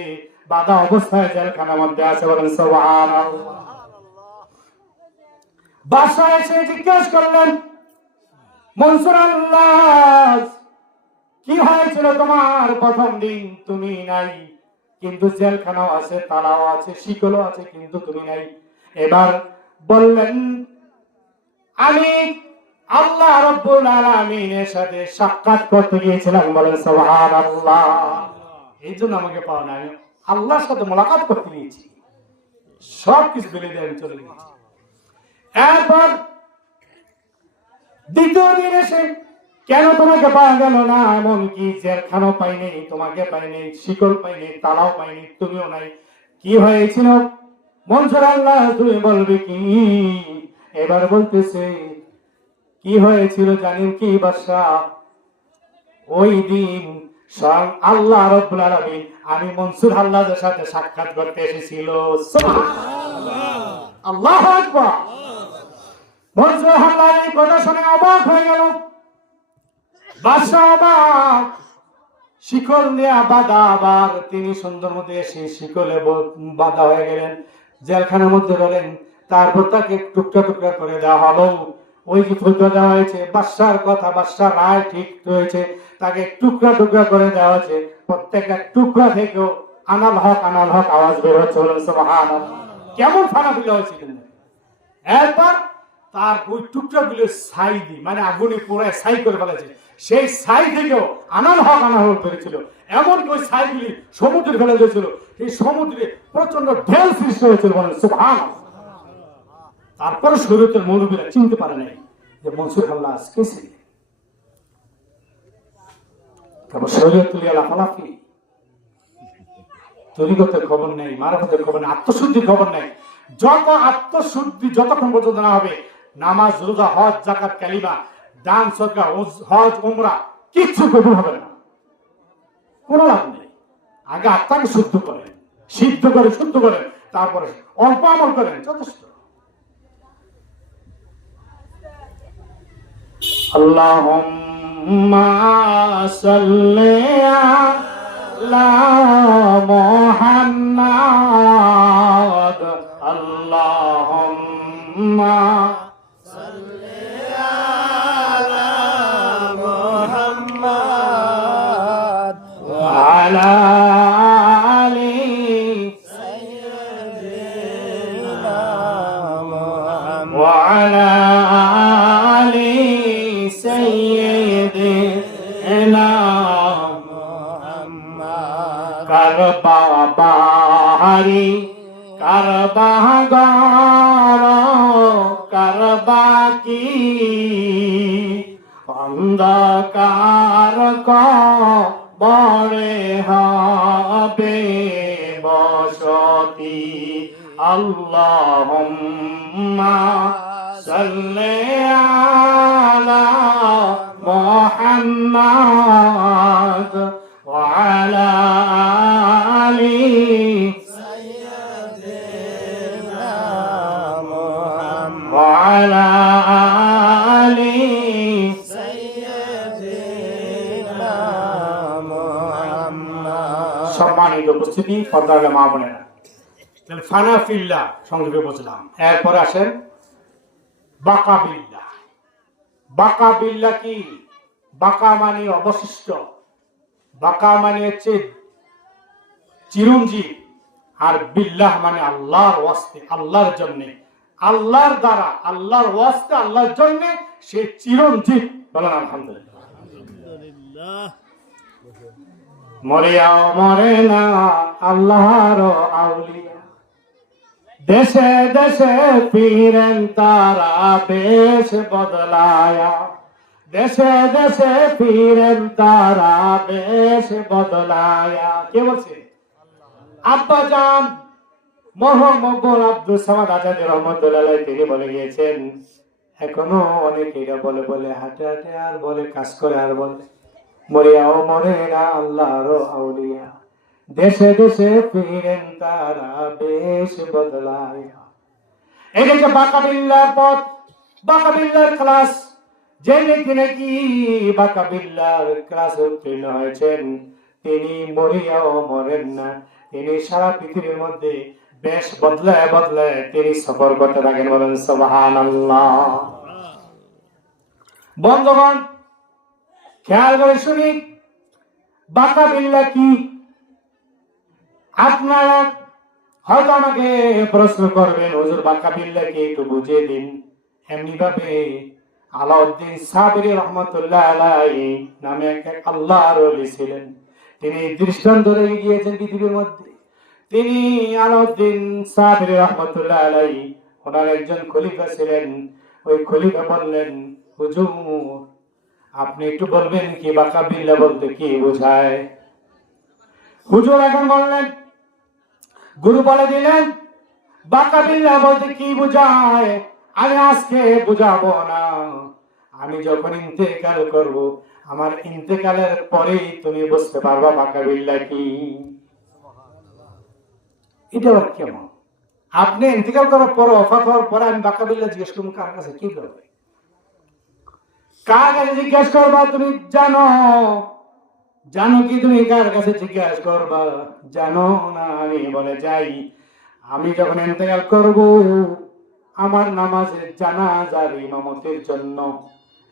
বাধা অবস্থায় জেলখানার মধ্যে আছে। বলেন সুবহানাল্লাহ। বাদশা এসে জিজ্ঞেস করলেন, মনসুর আল্লাহ কি হয়েছিল তোমার? প্রথম দিন তুমি নাই, কিন্তু জেলখানাও আছে, তালাও আছে, শিকলও আছে, কিন্তু তুমি নাই। এবার বললেন, আমি আল্লাহ রাব্বুল আলামিনের সাথে সাক্ষাৎ করতে গিয়েছিলাম। বলেন সুবহানাল্লাহ। এই জন্য আমাকে পাওয়া নাই, আল্লাহর সাথে মোলাকাত করতে গিয়েছি, সব কিছু বেলে দিয়ে আমি চলে গেছি। এরপর দ্বিতীয় দিন এসে, কেন তোমাকে পাওয়া গেল না? এমনকি জেলখানাও পাইনি, তোমাকে পাইনি, শিকল পাইনি, তালাও পাইনি, তুমিও নাই, কি হয়েছিল? মনসুর আল্লাহ তুমি বলবে কি? এবার বলতেছে, কি হয়েছিল জানেন কি বাদশাহ? ওই দিন স্বয়ং আল্লাহ রাব্বুল আলামিন আমি মনসুর আল্লাহর সাথে সাক্ষাৎ করতে এসেছিল। সুবহানাল্লাহ, আল্লাহু আকবার। মনসুর আল্লাহ এই কথা শুনে অবাক হয়ে গেল। বাদশাহ অবাক, শিকল নিয়ে বাধা, আবার তিনি সুন্দর মধ্যে এসে শিকলে বাধা হয়ে গেলেন, জেলখানার মধ্যে গেলেন। তারপর তাকে টুকরা টুকরা করে দেওয়া হলো। ওই যে ফতোয়া দেওয়া হয়েছে, বাদশার কথা, বাদশার রায় ঠিক হয়েছে, তাকে টুকরা টুকরা করে দেওয়া হয়েছে। প্রত্যেকটা টুকরা থেকেও আনাল হক আওয়াজ বের হচ্ছে। সুবহানাল্লাহ। কেমন ফানাফিলা হয়েছিল। এরপর তার ওই টুকরা গুলো ছাই দি, মানে আগুনে পুরায় ছাই করে ফেলেছে, সেই ছাই থেকেও আনাল হক বেরিয়েছিল। এমনকি ওই ছাইগুলি সমুদ্রে ফেলে দিয়েছিল, সেই সমুদ্রে প্রচন্ড ঢেউ সৃষ্টি হয়েছিল। বলেন সুবহানাল্লাহ। তারপরে শরীয়তের মৌলবীরা চিনতে পারে নাই যে মনসুর আল্লাহ কে ছিলেন। শরীয়তুল লাফালাফি, তরিকতের খবর নেই, মারাফতের খবর নেই, আত্মশুদ্ধির খবর নেই। যত আত্মশুদ্ধি যতক্ষণ পর্যন্ত না হবে, নামাজ, রোজা, হজ, যাকাত, কালিমা, দান, সদকা, হজ, উমরা কিচ্ছু কবুল হবে না, কোনো লাভ নেই। আগে আত্মাকে শুদ্ধ করেন, সিদ্ধ করে শুদ্ধ করেন, তারপরে অল্প আমল করেন, যথেষ্ট। আল্লাহুম্মা সাল্লি আলা মুহাম্মাদ, আল্লাহুম্মা সাল্লি আলা মুহাম্মাদ ওয়া আলা আলি সাইয়্যিদিনা মুহাম্মাদ ওয়া আলা আলি সাইয়্যিদিনা মুহাম্মাদ। কারবাবারি কারবাগর কারবা কি অন্ধকার কবরে হবে বসতি। আল্লাহুম্মা সাল্লি আলা মুহাম্মাদ ওয়া আলা আলি সাইয়্যিদিনা মুহাম্মাদ ওয়া আলা আলি সাইয়্যিদিনা মুহাম্মাদ। সম্মানিত উপস্থিতি, পর্দার মা বোনেরা, ফানাফিল্লাহ সংক্ষেপে বলছিলাম। এরপরে আসেন বাকা বিল্লাহ। বাকা বিল্লাহ কি? বাকা মানে অবশিষ্ট, বাকা মানে হচ্ছে চিরঞ্জীব, আর বিল্লাহ মানে আল্লাহর ওয়াস্তে, আল্লাহর জন্য, আল্লাহর দ্বারা, আল্লাহর ওয়াস্তে, আল্লাহর জন্য সে চিরঞ্জীব। বলেন আলহামদুলিল্লাহ। মরিয়াও মরে না আল্লাহর আউলিয়া, দেশে দেশে ফিরেন তারা বেশ বদলায়া, দেশে দেশে ফিরেন তারা বেশ বদলায়া। কে বলছে? আব্বা জান মোহাম্মদ আব্দুল সামাদ আজাদ রহমতুল্লাহ আলাইহি তিনি বলে গিয়েছেন, এখনো অনেকেরা বলে বলে হাঁটে হাঁটে আর বলে কাজ করে আর বলে মরিয়াও মরে না আল্লাহর আউলিয়া, দেশে দেশে ফিরেন তারা বেশ বদলায়া। এটা যে বাকাবিল্লার পথ, বাকাবিল্লার ক্লাস, যে নাকি নাকি বাকাবিল্লার ক্লাস উত্তীর্ণ হয়েছেন তিনি মরিয়াও মরেন না, তিনি সারা পৃথিবীর মধ্যে বেশ বদলায় বদলায় তিনি সফর করতে থাকেন। বলেন সুবহানাল্লাহ। বন্ধুগণ খেয়াল করে শুনি বাকাবিল্লা কি। আপনারা হয়তো আমাকে প্রশ্ন করবেন, হুজুর বাকাবিল্লা কি একটু বুঝিয়ে দিন। এমনি ভাবে আলাউদ্দিন সাবিরি রহমতুল্লাহ আলাইহি নামে এক আল্লাহর ওলি ছিলেন, তিনি দৃষ্টান্ত রেখে গিয়েছেন পৃথিবীর মধ্যে। তিনি আলাউদ্দিন সাবিরি রহমতুল্লাহ আলাইহি ওনার একজন খলিফা ছিলেন। ওই খলিফা বললেন, হুজুর আপনি একটু বলবেন কি বাকাবিল্লা বলতে কি বোঝায়? হুজুর এখন বললেন, গুরু বলে দিলেন বাকাবিল্লা বলতে কি বোঝায় আমি আজকে বুঝাবো না, আমি যখন ইন্তেকাল করব আমার ইন্তেকালের পরেই তুমি বুঝতে পারবা বাকাবিল্লা কি। এটা আবার কেমন? আপনি ইন্তেকাল করার পর ওফাত হওয়ার পরে আমি বাকাবিল্লা জিজ্ঞেস করবো কার কাছে? কি করবে? কার কাছে জিজ্ঞেস করবা? তুমি জানো? জানো কি তুমি কার কাছে জিজ্ঞেস করবা? জানো না? আমি বলে যাই, আমি যখন ইন্তেকাল করব আমার নামাজের জানাজার ইমামতির জন্য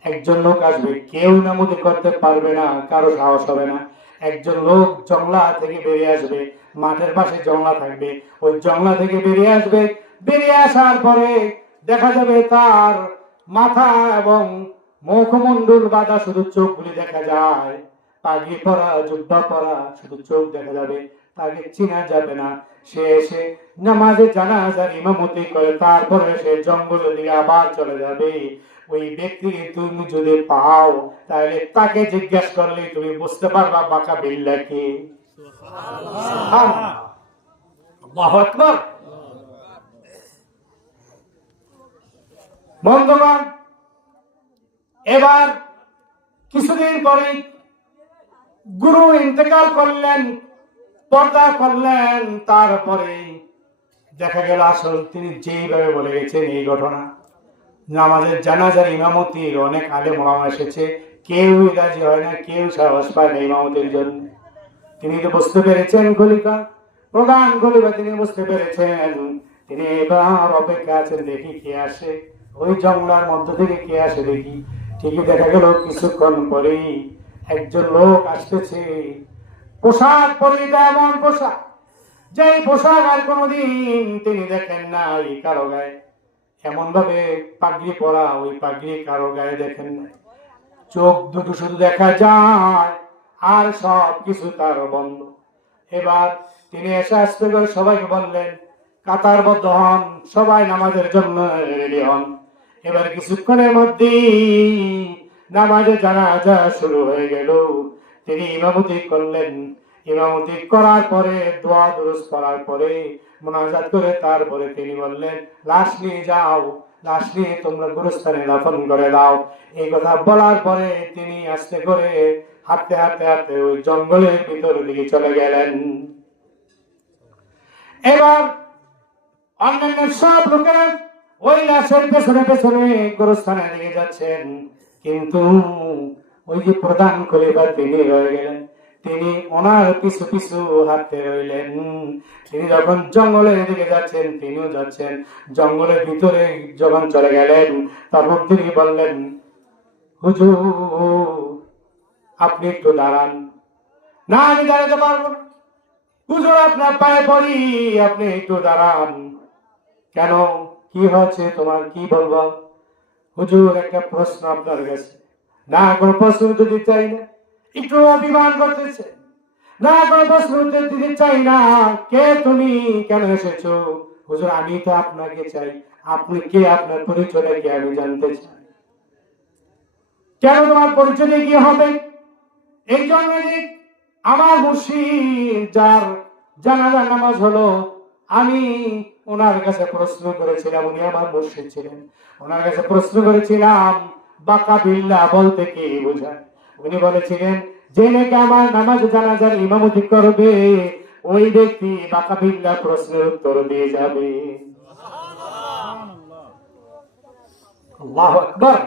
একজন লোক আসবে, কেউ নামাজ করতে পারবে না, কারো সাহস হবে না। একজন লোক জংলা থেকে বেরিয়ে আসবে, মাঠের পাশে জংলা থাকবে, ওই জংলা থেকে বেরিয়ে আসবে। বেরিয়ে আসার পরে দেখা যাবে তার মাথা এবং মুখমণ্ডল বাঁধা, শুধু চোখগুলি দেখা যায়, পাগড়ি পরা জুব্বা পরা, শুধু চোখ দেখা যাবে, তাকে চেনা যাবে না। সে এসে নামাজে জানাজার ইমামতি করে, তারপরে সে জঙ্গলের দিকে আবার চলে যাবে। ওই ব্যক্তিকে তুমি যদি পাও তাহলে তাকে জিজ্ঞাসা করলে তুমি বুঝতে পারবা বাকাবিল্লা কি। আল্লাহু আকবার। বন্ধুগণ এবার কিছুদিন পরে গুরু ইন্তেকাল করলেন, পর্দা করলেন। তারপরে দেখা গেল আসল তিনি যেইভাবে বলে গেছেন এই ঘটনা, নামাজের জানাজার ইমামতির অনেক আলেম ওলামা এসেছে, কেউই রাজি হয় না, কেউ সাহস পায় না ইমামতির জন্য। তিনি তো বুঝতে পেরেছেন, খলিফা প্রধান খলিফা তিনি বুঝতে পেরেছেন। তিনি এবার অপেক্ষা আছেন, দেখি কে আসে, ওই জংলার মধ্য থেকে কে আসে দেখি। ঠিকই দেখা গেল কিছুক্ষণ পরেই একজন লোক আসতেছে, পোশাক পরিহিত এমন পোশাক যে পোশাক আর কোনোদিন তিনি দেখেন নাই কারো গায়ে, এমন ভাবে পাগড়ি পরা, ওই পাগড়ি কারো গায়ে দেখেন নাই। চোখ দুটো শুধু দেখা যায় আর সব কিছু তার বন্ধ। এবার তিনি এসে আসতে করে সবাইকে বললেন কাতারবদ্ধ হন, সবাই নামাজের জন্য রেডি হন। এবার কিছুক্ষণের মধ্যেই নামাজে জানাজা শুরু হয়ে গেল। তিনি ইমামতি করলেন, ইমামতি করার পরে দোয়া দুরুস করার পরে মুনাজাত করে তারপরে তিনি বললেন লাশ নিয়ে যাও, লাশ নিয়ে তোমরা গুরুস্থানে দাফন করে দাও। এই কথা বলার পরে তিনি আস্তে করে হাঁটতে হাঁটতে হাঁটতে ওই জঙ্গলের ভিতর দিকে চলে গেলেন। এবার অন্যান্য সব লোকেরা ওই লাশের পেছনে পেছনে গুরুস্থানে দিকে যাচ্ছেন, কিন্তু ওই যে প্রধান খলিফা তিনি রয়ে গেলেন, তিনি ওনার পিছু পিছু হাঁটতে রইলেন। তিনি যখন জঙ্গলের দিকে যাচ্ছেন তিনিও যাচ্ছেন। জঙ্গলের ভিতরে যখন চলে গেলেন তখন তিনি বললেন হুজুর আপনি একটু দাঁড়ান। না আমি দাঁড়াতে পারবো না। হুজুর আপনার পায়ে পড়ি, আপনি একটু দাঁড়ান। কেন, কি হয়েছে তোমার, কি বলবো? হুজুর একটা প্রশ্ন আপনার কাছে। না কোনো প্রশ্ন তো দিতে চাই না, একটু অভিমান করতেছে। না কোনো প্রশ্ন উত্তর দিতে চাই না। কে তুমি, কেন এসেছো? হুজুর আমি তো আপনাকে চাই। আপনি কে, আপনার পরিচয়টা কি আমি জানতে চাই। কেন তোমার পরিচয় কি হবে? এই জন্য যে আমার মুর্শিদ যার জানাজা নামাজ হলো, আমি ওনার কাছে প্রশ্ন করেছিলাম, উনি আমার মুর্শিদ ছিলেন, ওনার কাছে প্রশ্ন করেছিলাম বাকা বিল্লাহ বলতে কি বোঝায়। উনি বলেছিলেন যে নাকি আমার নামাজ জানাজার ইমামতি করবে ওই ব্যক্তি বাকা বিল্লাহ প্রশ্নের উত্তর দিয়ে যাবে। আল্লাহু আকবার।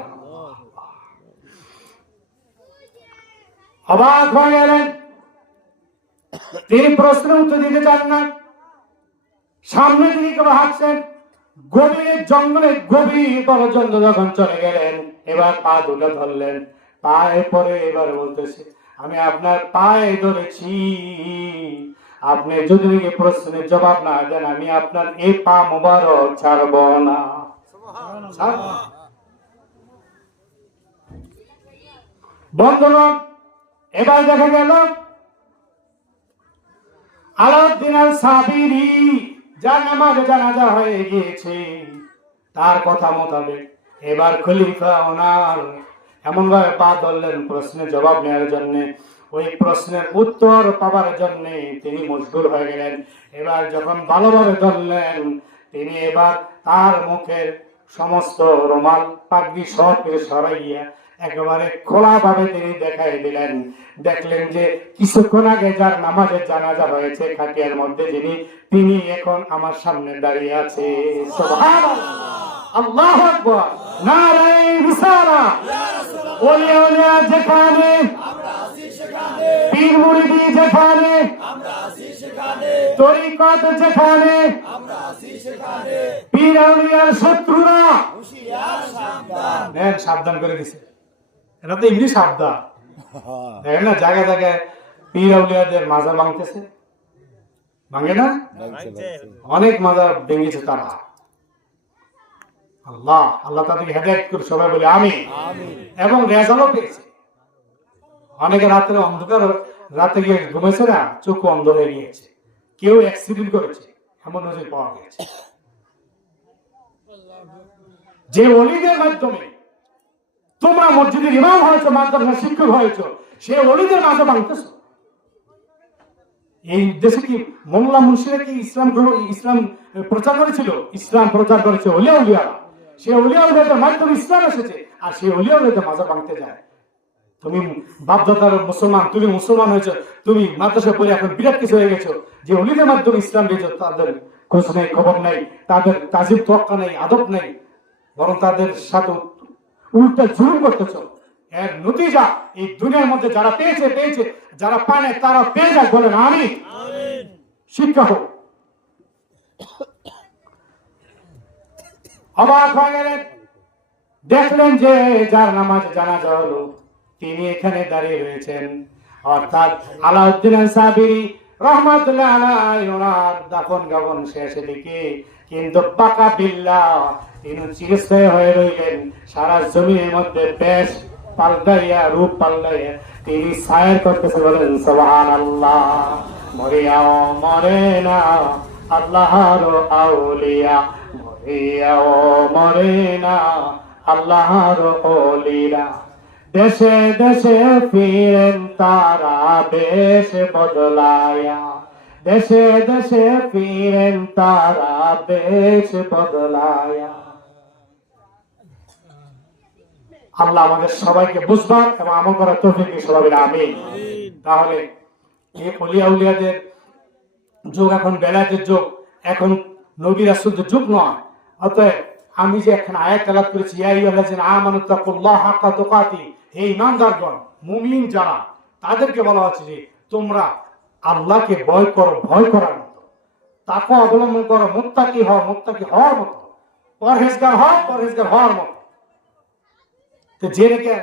অবাক হয়ে গেলেন, তিনি প্রশ্নের উত্তর দিতে চান না। সামনে তিনি কেবল হাঁটছেন, গভীর জঙ্গলে গভীর পর্যন্ত যখন চলে গেলেন, এবার পা দুটো ধরলেন, পায়ে পরে এবার বলতেছে আমি আপনার পায়ে ধরেছি, আপনি যদি প্রশ্নের জবাব না দেন আমি আপনার এই পা মোবারক ছাড়ব না। বন্ধুগণ, এবার দেখা গেল আলাউদ্দিন আল সাবিরি যার নামাজ জানাজা হয়ে গিয়েছে, তার কথা মোতাবেক এবার খলিফা ওনার এমন ভাবে পা ধরলেন প্রশ্নের জবাব নেওয়ার জন্য, ওই প্রশ্নের উত্তর পাবার জন্য তিনি মশগুল হয়ে গেলেন। এবার যখন ভালোভাবে ধরলেন, তিনি এবার তার মুখের সমস্ত রুমাল পাগড়ি সব কিছু সরাইয়া একেবারে খোলা ভাবে তিনি দেখাই দিলেন। দেখলেন যে কিছুক্ষণ আগে যার নামাজের জানাজা হয়েছে খাটিয়ার মধ্যে যিনি, তিনি এখন আমার সামনে দাঁড়িয়ে আছে। সুবহানাল্লাহ, আল্লাহু আকবার, নারে রিসালাত। ওলিয়া ওলিয়া যেখানে, পীর মুরিদি যেখানে, তরিকত যেখানে, পীর আউলিয়ার শত্রুরা সাবধান করে দিছে। এটা তো এমনি সাবধান, দেখেন না জায়গায় জায়গায় পীর আউলিয়াদের মাজার ভাঙতেছে, ভাঙে না? অনেক মাজার ভেঙেছে তারা। আল্লাহ আল্লাহ তাদেরকে হেদায়েত করে সবাই বলে আমিন। এবং রেজাল্টও পেয়েছে। অনেকে রাত্রে অন্ধকার, রাতে গিয়ে ঘুমেছে না, চোখ অন্ধ হয়ে গিয়েছে, কেউ অ্যাক্সিডেন্ট করেছে, এমন নজির পাওয়া গেছে। যে ওলিদের মাধ্যমে তোমরা মসজিদের ইমাম হয়েছো, মাদ্রাসার শিক্ষক হয়েছো, সে ওলিদের মাঝে ভাঙতেছ। এই দেশে কি মোল্লা মুন্সিরা কি ইসলাম প্রচার করেছিল? ইসলাম প্রচার করেছে ওলিয়া উলিয়ারা। সে ওলিয়া উলিয়াদের মাধ্যমে ইসলাম এসেছে, আর সে ওলিয়া উলিয়াদের মাঝে ভাঙতে যায়। তুমি বাপদাদার মুসলমান, তুমি মুসলমান হয়েছো, তুমি মাদ্রাসা পড়ে এখন বিরাট কিছু হয়ে গেছো, যে ওলিদের মাধ্যমে ইসলাম পেয়েছো তাদের খোঁজ নেই, খবর নেই, তাদের তাজিব তোয়াক্কা নেই, আদব নেই, বরং তাদের সাথে উল্টা জুলুম করতেছ। এর নতিজা এই দুনিয়ার মধ্যে যারা পেয়েছে পেয়েছে, যারা পায় না তারা পেয়ে যাক, বলেন আমিন। শিক্ষা হোক। অবাক হয়ে গেলেন, দেখলেন যে যার নামাজ জানাজা হলো তিনি এখানে দাঁড়িয়ে রয়েছেন, অর্থাৎ আলাউদ্দিন আল সাবিরি রহমাতুল্লাহ আলাইহি, ওনার দাফন কাফন শেষের দিকে, কিন্তু পাকা বিল্লাহ তিনি চিরস্থায়ী হয়ে রইলেন। সারা জমিনের মধ্যে বেশ পাল্টাইয়া, রূপ পাল্টাইয়া তিনি সায়ের করতেছে, বলেন সুবহানাল্লাহ। মরিয়াও মরে না আল্লাহর আউলিয়া, মরিয়াও মরে না আল্লাহর ওলিরা, দেশে দেশে ফিরেন তারা বেশ বদলায়া, দেশে দেশে ফিরেন তারা বেশ বদলায়া। আল্লাহ আমাদের সবাইকে বুঝবার এবং আমল করার তৌফিক দিন, সবাই বলে আমিন। তাহলে এই ওলিয়া উলিয়াদের যুগ এখন বেলায়েতের যুগ, এখন নবী রাসূলদের যুগ নয়। অতএব আমি যে এখন আয়াত তেলাওয়াত করেছি, ইয়া আইয়ুহাল্লাযিনা আমানু তাকুল্লাহ হাক্কা তুকাতি, হে ঈমানদারগণ, মুমিন যারা, তাদেরকে বলা হচ্ছে যে তোমরা আল্লাহকে ভয় করো, ভয় করার মতো, তাকওয়া অবলম্বন করো, মুত্তাকি হও, মুত্তাকি হওয়ার মতো, পরহেজগার হও, পরহেজগার হওয়ার মতো। তো যে রেখে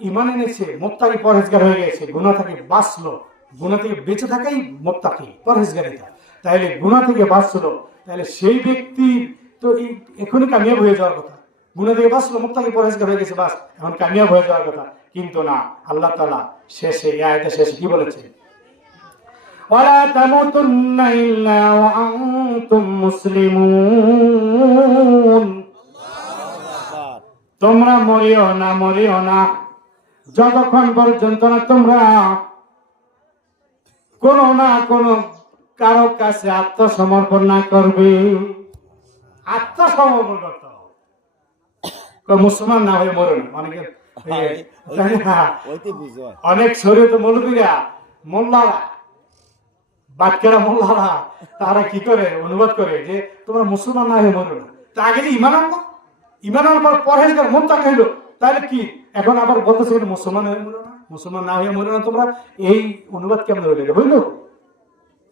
ঈমান এনেছে, মুত্তাকি পরহেজগার হয়ে গেছে, গুনাহ থেকে বাঁচলো, গুনাহ থেকে বেঁচে থাকাই মুত্তাকি পরহেজগারিতা। তাহলে গুনাহ থেকে বাঁচলো, তাহলে সেই ব্যক্তি তো এখনই কামিয়াব হয়ে যাওয়ার কথা। গুনাহ থেকে বাঁচলো, মুত্তাকি পরহেজগার হয়ে গেছে, বাস এখন কামিয়াব হয়ে যাওয়ার কথা। কিন্তু না, আল্লাহ তাআলা শেষে, এই আয়াতের শেষে কি বলেছে? ওয়ালা তামুতুন্না ইল্লা ওয়া আনতুম মুসলিমুন। তোমরা মরিও না যতক্ষণ পর্যন্ত না তোমরা কোনো না কোনো কারো কাছে আত্মসমর্পণ না করবে। আত্মসমর্পণ করতে হবে। মুসলমান না হয়ে মরো না। অনেক শরীয়তে মৌলবীরা মোল্লারা বাটকেরা মোল্লারা তারা কি করে অনুবাদ করে যে তোমরা মুসলমান না হয়ে মরো না। তা আগে যে ইমান আনলো, ইমান আনার পর পরহেজগার মন তা খাইলো, তাহলে কি এখন আবার বলতেছে মুসলমান হয়ে মরো না, মুসলমান না হয়ে মরো না তোমরা। এই অনুবাদ কেমন হইল?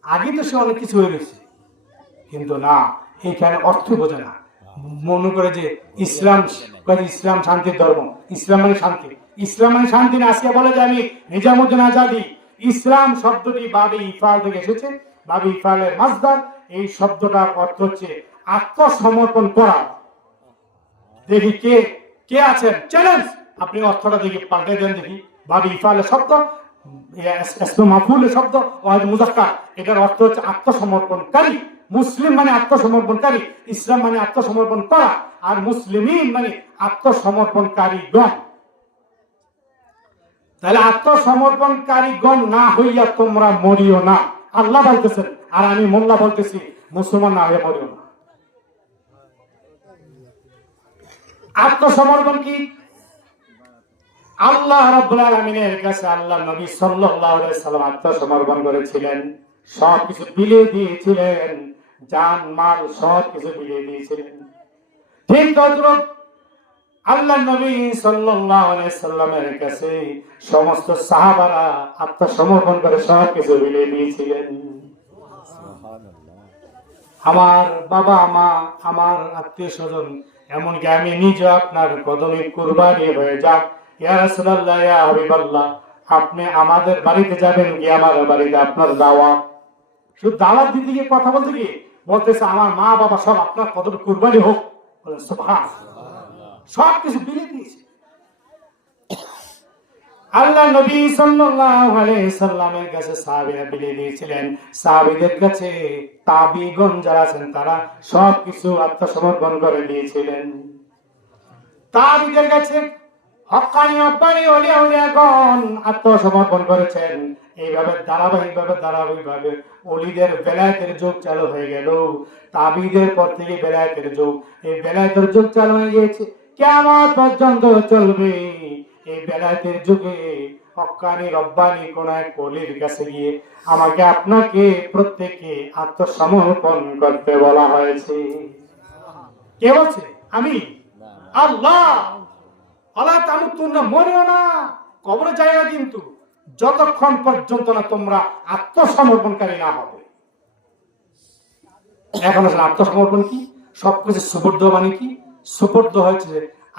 আগে তো সে অনেক কিছু হয়ে গেছে, কিন্তু না, এইখানে অর্থ বোঝে না। মনে করে যে ইসলাম শান্তির ধর্ম, ইসলাম মানে শান্তি, ইসলাম মানে শান্তি না। আজকে বলে যে আমি নিজামুদ্দিন আজাদি, ইসলাম শব্দটি বাবে ইফাল থেকে এসেছে, বাবে ইফালের মাসদার। এই শব্দটার অর্থ হচ্ছে আত্মসমর্পণ করা। দেখি কে কে আছেন, চ্যালেঞ্জ, আপনি অর্থটা দেখি পাল্টে দেন দেখি। বাবে ইফালের শব্দ, মাফুলের শব্দ, মুজাক্কার, এটার অর্থ হচ্ছে আত্মসমর্পণকারী। মুসলিম মানে আত্মসমর্পণকারী, ইসলাম মানে আত্মসমর্পণ করা, আর মুসলিমিন মানে আত্মসমর্পণকারী গণ। তাহলে আত্মসমর্পণকারী গণ না হইয়া তোমরা মরিও না, আল্লাহ বলতেছেন। আর আমি মোল্লা বলতেছি মুসলমান না হইয়া মরিও না। আত্মসমর্পণ কি? আল্লাহ রাব্বুল আলামিনের কাছে আল্লাহ নবী সাল্লাল্লাহু আলাইহি সাল্লাম আত্মসমর্পণ করেছিলেন, সব কিছু বিলিয়ে দিয়েছিলেন, জান মাল সব কিছু বিলিয়ে দিয়েছিলেন। ঠিক তদ্রুপ আল্লাহ নবী সাল্লাল্লাহু আলাইহি সাল্লামের কাছে সমস্ত সাহাবারা আত্মসমর্পণ করে সব কিছু বিলিয়ে দিয়েছিলেন। আমার বাবা মা, আমার আত্মীয় স্বজন, এমনকি আমি নিজে আপনার কদমে কুরবানি হয়ে যাক। ইয়া রাসূলুল্লাহ, ইয়া হাবিবাল্লাহ, আপনি আমাদের বাড়িতে যাবেন কি আমার বাড়িতে আপনার দাওয়াত? শুধু দাওয়াত দিতে গিয়ে কথা বলতে গিয়ে বলতেছে আমার মা বাবা সব আপনার কদমে কুরবানি হোক। সুবহানাল্লাহ, সব কিছু বিলিয়ে দিয়েছে। আল্লাহ নবী সাল্লাল্লাহু আলাইহি সাল্লামের কাছে সাহাবীরা বিলিয়ে দিয়েছিলেন, সাহাবীদের কাছে তাবিগণ যারা আছেন তারা সব কিছু আত্মসমর্পণ করে দিয়েছিলেন। তাবিদের কাছে হক্কানি রব্বানি ওলিয়াগণ আত্মসমর্পণ করেছেন। এইভাবে ধারাবাহিকভাবে ওলিদের বেলায়েতের যুগ চালু হয়ে গেল। তাবিদের পর থেকে বেলায়েতের যুগ, এই বেলায়েতের যুগ চালু হয়ে গিয়েছে, কিয়ামত পর্যন্ত চলবে। এই বেলায়েতের যুগে হক্কানি রব্বানি কোন এক ওলির কাছে গিয়ে আমাকে আপনাকে প্রত্যেককে আত্মসমর্পণ করতে বলা হয়েছে। কে বলছে? আমি, আল্লাহ। আল্লাহ তামুতুন্না, মরিও না, কবরে যায় না কিন্তু যতক্ষণ পর্যন্ত না তোমরা আত্মসমর্পণকারী না হবে। এখন আসলে আত্মসমর্পণ কি? সবকিছু সুপর্দ মানে কি? সুপর্দ হয়েছে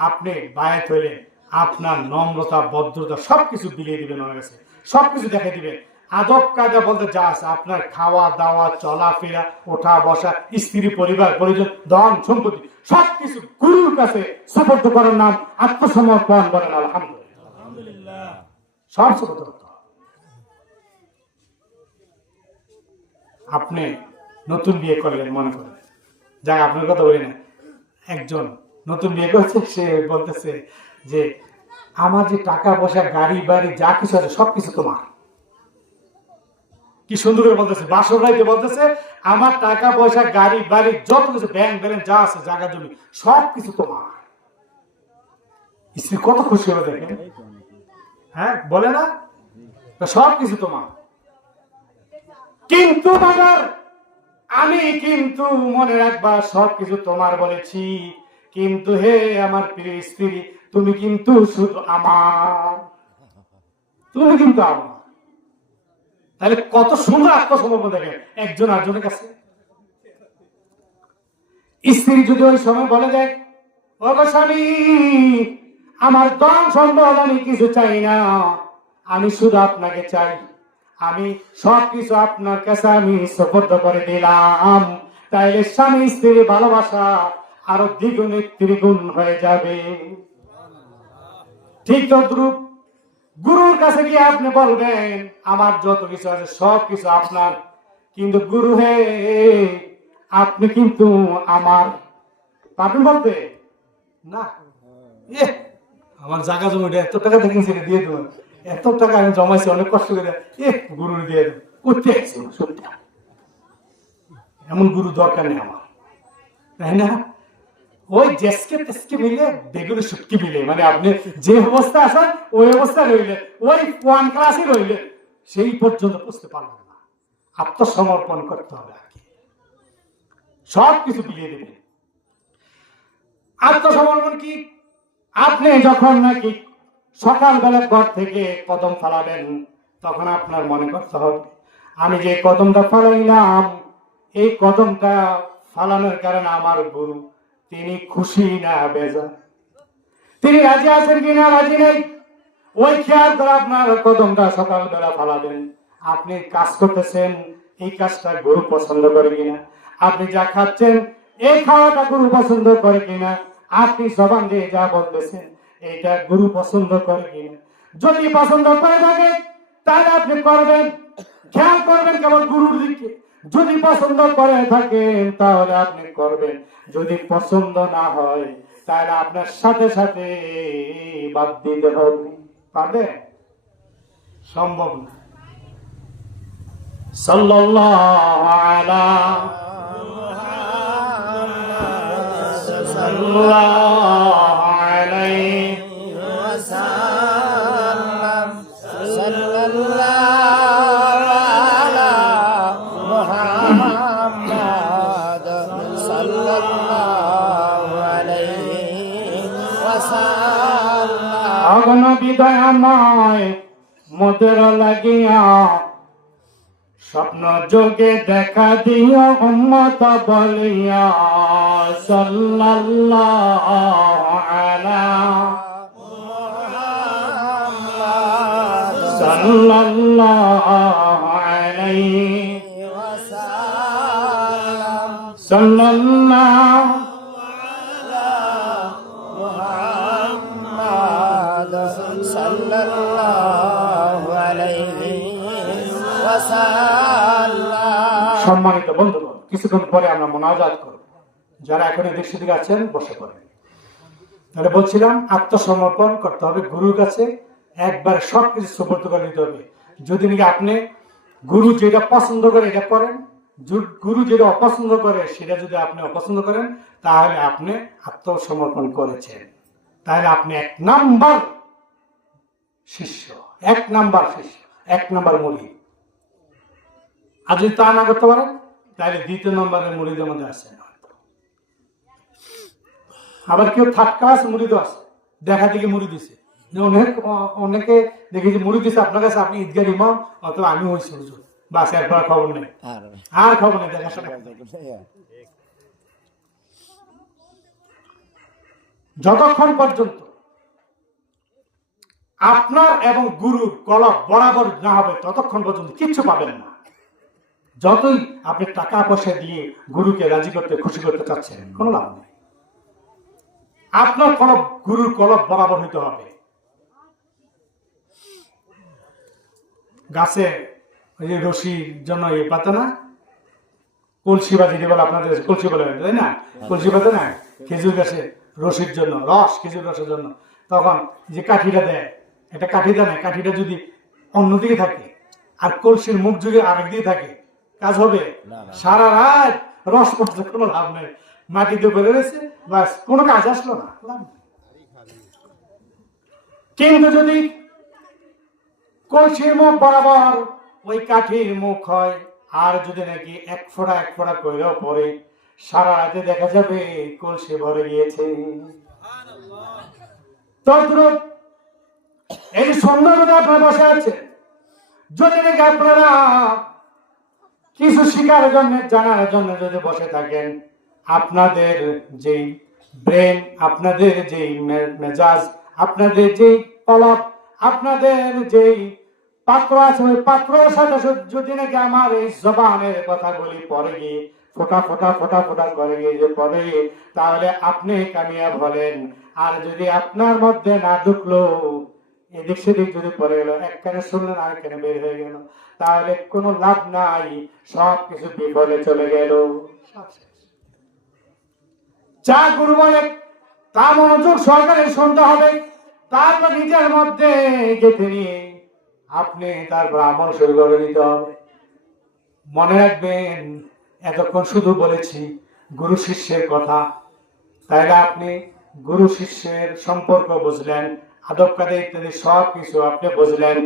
আপনি বায়াত হইলেন, আপনার নম্রতা ভদ্রতা সবকিছু বিলিয়ে দিবেন, ওনার কাছে সবকিছু দেখে দিবেন। আদব কায়দা বলতে যা আছে, আপনার খাওয়া দাওয়া চলাফেরা ওঠা বসা, স্ত্রী পরিবার পরিজন ধন সম্পত্তি সবকিছু গুরুর কাছে সুপর্দ করার নাম আত্মসমর্পণ। বলেন আলহামদুলিল্লাহ। সব সুপর্দ করতে হবে। আপনি নতুন বিয়ে করলেন, মনে করেন, যাক আপনার কথা বলি না, একজন নতুন বিয়ে করছে, সে বলতেছে যে আমার যে টাকা পয়সা গাড়ি বাড়ি যা কিছু আছে সবকিছু তোমার। কি সুন্দর করে বলতেছে, বাসর রাইতে বলতেছে আমার টাকা পয়সা গাড়ি বাড়ি যত কিছু ব্যাংক ব্যালেন্স যা আছে জায়গা জমি সবকিছু তোমার। স্ত্রী কত খুশি হবে দেখেন, হ্যাঁ বলে না, সবকিছু তোমার। কিন্তু বাবার আমি কিন্তু মনে রাখবা সবকিছু তোমার বলেছি, কিন্তু হে আমার প্রিয় স্ত্রী তুমি কিন্তু শুধু আমার, তুমি কিন্তু আমার। তাহলে কত সুন্দর আত্মসমর্পণ দেখেন একজন আরেকজনের কাছে। স্ত্রী যদি ওই সময় বলে দেয়, ও স্বামী আমার ধন সম্পদ আমি কিছু চাই না, আমি শুধু আপনাকে চাই, আমি সবকিছু আপনার কাছে আমি সুপর্দ করে দিলাম, তাইলে স্বামী স্ত্রীর ভালোবাসা আরো দ্বিগুণে ত্রিগুণ হয়ে যাবে। ঠিক তদ্রুপ গুরুর কাছে গিয়ে আপনি বলবেন আমার যত কিছু আছে সব কিছু আপনার, কিন্তু গুরু হে আপনি কিন্তু আমার, পারবেন বলতে না? আমার জায়গা জমিটা এত টাকা দেখেন সেটা দিয়ে দেবো, এত টাকা আমি জমাইছি অনেক কষ্ট করে, গুরু দিয়ে দেবো করতে আসছি না, সত্যি এমন গুরু দরকার নেই আমার, তাই না? ওই জেসকে তেসকে মিলে বেগুনে শুটকি মিলে, মানে আপনি যে অবস্থা আছেন ওই অবস্থা রইলে, ওই ওয়ান ক্লাসে রইলে, সেই পর্যন্ত বুঝতে পারবেন না। আত্মসমর্পণ করতে হবে আগে, সব কিছু বিলিয়ে দেবেন। আত্মসমর্পণ কি? আপনি যখন নাকি সকালবেলা ঘর থেকে কদম ফালাবেন, তখন আপনার মনে করতে হবে আমি যে কদমটা ফালাইলাম, এই কদমটা ফালানোর কারণে আমার গুরু তিনি খুশি না বেজা, তিনি রাজি আছেন কিনা রাজি নেই, ওই খেয়াল করে আপনার কদমটা সকালবেলা ফালাবেন। আপনি কাজ করতেছেন, এই কাজটা গুরু পছন্দ করে কিনা, আপনি যা খাচ্ছেন এই খাওয়াটা গুরু পছন্দ করে কিনা, আপনি জবান দিয়ে যা বলতেছেন এইটা গুরু পছন্দ করে কিনা। যদি পছন্দ করে থাকে তাহলে আপনি করবেন, খেয়াল করবেন কেবল গুরুর দিকে। যদি পছন্দ করে থাকেন তাহলে আপনি করবেন, যদি পছন্দ না হয় তাহলে আপনার সাথে সাথে বাদ দিতে হবে। পারবে? সম্ভব না। সাল্লাল্লাহু আলা সাল্লাল্লাহু আলাইহি ওয়াসাল্লাম, সাল্লাল্লাহু আলা মুহাম্মাদ, সাল্লাল্লাহু আলাইহি ওয়াসাল্লাম। আগন বিদায় আমায় মোদের লাগিয়া স্বপ্ন যোগে দেখা দিও উম্মত বলিয়া, সাল্লাল্লাহু আলা মুহাম্মাদ, সাল্লাল্লাহু আলাইহি ওয়াসাল্লাম, সাল্লাল্লাহু আলা মুহাম্মাদ, সাল্লাল্লাহু আলাইহি ওয়াসাল্লাম। সম্মানিত বন্ধুগণ, কিছুক্ষণ পরে আমরা মুনাজাত করব। যারা এখন এদিক সেদিক আছেন বসে পড়েন। তাহলে বলছিলাম আত্মসমর্পণ করতে হবে গুরুর কাছে, একবার সবকিছু সুপর্দ করে দিতে হবে। যদি নাকি আপনি গুরু যেটা পছন্দ করে এটা করেন, গুরু যেটা অপছন্দ করে সেটা যদি আপনি অপছন্দ করেন, তাহলে আপনি আত্মসমর্পণ করেছেন, তাহলে আপনি এক নাম্বার শিষ্য, এক নাম্বার শিষ্য, এক নাম্বার মুরিদ। আর যদি তা না করতে পারেন তাহলে দ্বিতীয় নম্বরের মুরিদের মধ্যে আছে। আবার কেউ থার্ড ক্লাস মুরিদও আছে, দেখা দেখি মুড়ি দিছে। অনেকে দেখেছি মুড়ি দিছে আপনার কাছে, আপনি ঈদগাহ ইমাম অথবা আমি হয়েছি হুজুর, বাস এরপর খবর নেই, আর খবর নেই, দেখা শোনা। যতক্ষণ পর্যন্ত আপনার এবং গুরুর কলব বরাবর না হবে ততক্ষণ পর্যন্ত কিচ্ছু পাবেন না। যতই আপনি টাকা পয়সা দিয়ে গুরুকে রাজি করতে খুশি করতে চাচ্ছেন, কোনো লাভ নেই। আপনার কলব গুরুর কলব বরাবর হইতে হবে। গাছে ওই যে রশির জন্য এই পাতা না, কলসি বাজি বলে আপনাদের কলসি বলে, তাই না? কলসি পাতা না, খেজুর গাছে রশির জন্য, রস খেজুর রসের জন্য, তখন যে কাঠিটা দেয়, এটা কাঠি দেয় না, কাঠিটা যদি অন্যদিকে থাকে আর কলসির মুখ যুগে আরেক দিকে থাকে, কাজ হবে? সারা রাত রস পড়ছে, কোনো লাভ নেই, মাটিতে বেড়ে রয়েছে, বাস কোনো কাজ আসলো না। কিন্তু যদি কলসির মুখ বরাবর ওই কাঠির মুখ হয়, আর যদি নাকি এক ফোঁটা কইরাও পরে, সারা রাতে দেখা যাবে কলসি ভরে গিয়েছে। তদ্রুপ এই সুন্দরবনে আপনারা বসে আছে, যদি নাকি আপনারা কিছু শিকার জন্য জানার জন্য যদি বসে থাকেন, আপনাদের যেই ব্রেন, আপনাদের যেই মেজাজ, আপনাদের যেই কলব, আপনাদের যেই পাত্র আছে, ওই পাত্রের সাথে যদি নাকি আমার এই জবানের কথাগুলি পরে গিয়ে ফোটা করে গিয়ে যে পড়ে, তাহলে আপনি কামিয়াব হলেন। আর যদি আপনার মধ্যে না ঢুকলো এদিক সেদিক যদি পড়ে গেল, এক কানে শুনলেন আর কানে বের হয়ে গেল, তাহলে কোনো লাভ নাই, সব কিছু বিফলে চলে গেল। যা গুরু বলে তা মনোযোগ সহকারে শুনতে হবে, তারপর নিজের মধ্যে গেঁথে নিয়ে আপনি তারপর আমল শুরু করে দিতে হবে। মনে রাখবেন, এতক্ষণ শুধু বলেছি গুরু শিষ্যের কথা, তাইলে আপনি গুরু শিষ্যের সম্পর্ক বুঝলেন, আদব কায়দা ইত্যাদি সব কিছু আপনি বুঝলেন।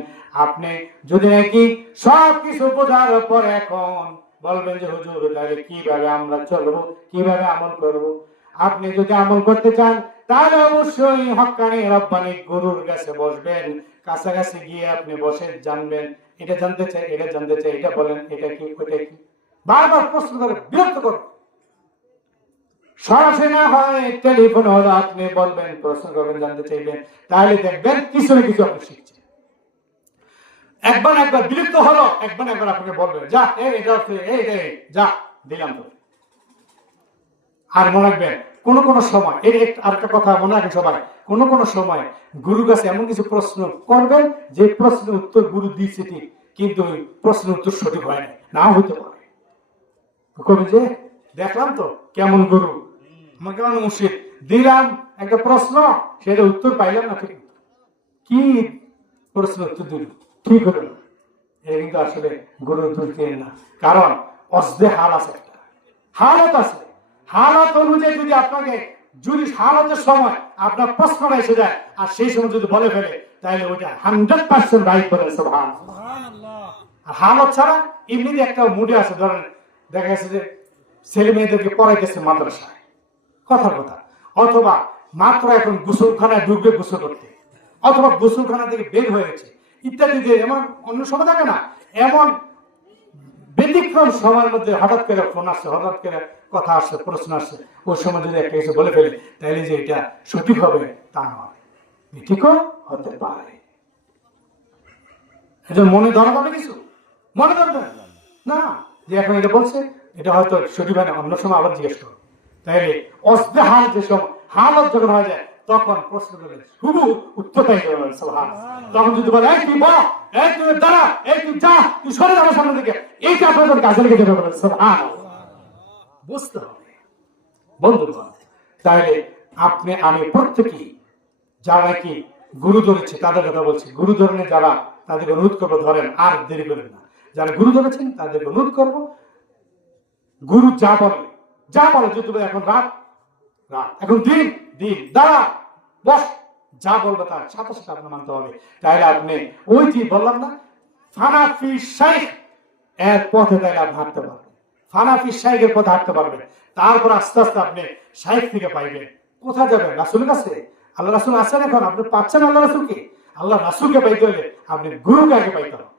আপনি যদি নাকি সব কিছু বোঝার পর এখন বলবেন যে হুজুর তাহলে কিভাবে আমরা চলবো, কিভাবে আমল করব, আপনি যদি আমল করতে চান তাহলে অবশ্যই হক্কানি রব্বানি গুরুর কাছে বসবেন, কাছাকাছি গিয়ে আপনি বসে জানবেন, এটা জানতে চাই, এটা জানতে চাই, এটা বলেন, এটা কি, ওইটা কি, বারবার প্রশ্ন করে বিরক্ত করুন। সরাসরি না হয় টেলিফোন হলো, আপনি বলবেন, প্রশ্ন করবেন, জানতে চাইবেন, তাহলে দেখবেন কিছু না কিছু আপনি শিখছেন। একবার বিরক্ত হলো, একবার আপনাকে বলবেন যা এটা যা দিলাম তো। আর মনে রাখবেন কোন সময় আরেকটা কথা মনে রাখেন সবাই, কোন সময় গুরুর কাছে এমন কিছু প্রশ্ন করবেন যে প্রশ্নের উত্তর গুরু দিয়েছে ঠিক, কিন্তু ওই প্রশ্নের উত্তর সঠিক হয় না হইতে পারে। কবি যে দেখলাম তো কেমন গুরু, আমার কেমন মুর্শিদ, দিলাম একটা প্রশ্ন, সেটা উত্তর পাইলাম না, ঠিক কি প্রশ্ন উত্তর দিল ঠিক হলো না, এটা কিন্তু আসলে গুরুর দুর্গে না। কারণ অসদে হাল আছে, একটা হালত আছে, হালত অনুযায়ী যদি আপনাকে যদি হালতের সময় আপনার প্রশ্নটা এসে যায় আর সেই সময় যদি বলে ফেলে, তাহলে ওইটা 100% রাইট বলে। সুবহানাল্লাহ। আর হালত ছাড়া এমনিতে একটা মুডে আছে, ধরেন দেখা গেছে যে ছেলে মেয়েদেরকে পড়াইতেছে মাদ্রাসায়, কথার কথা, অথবা মাত্র এখন গোসলখানায় ঢুকবে গোসল করতে, অথবা গোসলখানা থেকে বের হয়ে গেছে ইত্যাদি, এমন অন্য সময় থাকে না, এমন ব্যতিক্রম সময়ের মধ্যে হঠাৎ করে ফোন আসছে, হঠাৎ করে কথা আসছে, প্রশ্ন আসছে, ওই সময় যদি একটা কিছু বলে ফেলে, তাহলে যে এটা সঠিক হবে তা নয়, ঠিকও হতে পারে। এটা মনে ধরা হবে, কিছু মনে ধরবে না যে এখন এটা বলছে, এটা হয়তো সঠিক হয় না, অন্য সময় আবার জিজ্ঞেস করো। তাইলে অস্তে হাল যে সময় হালত যখন হয়ে যায়, তখন প্রশ্ন করলে শুধু উত্তর পাইতে হবে। তখন যদি বলে এই তুই বল, এই তুই দাঁড়া, এই তুই যা, তুই সরে যাবো সামনে থেকে, এইটা আপনাদের কাজে লেগে যাবে বলে বুঝতে হবে। বন্ধুগণ, তাহলে আপনি আমি প্রত্যেকেই যারা কি গুরু ধরেছে তাদের কথা বলছি, গুরু ধরনে যারা তাদেরকে অনুরোধ করবো, ধরেন আর দেরি করেন না, যারা গুরু ধরেছেন তাদেরকে অনুরোধ করবো, গুরু যা বলে যদি এখন রাত এখন দিন দাঁড়া বস, যা বলবে তার সাথে সাথে আপনার মানতে হবে। তাইলে আপনি ওই যে বললাম না ফানাফি শাইখ এর পথে, তাইলে আপনি হাঁটতে পারবেন, ফানাফি শাইখের পথে হাঁটতে পারবেন। তারপর আস্তে আস্তে আপনি শাইখ থেকে পাইবেন। কোথায় যাবেন? রাসূলের কাছে। আল্লাহ রাসূল আছেন, এখন আপনি পাচ্ছেন আল্লাহ রাসূলকে। আল্লাহ রাসূলকে পাইতে হলে আপনি গুরুকে আগে পাইতে হবে,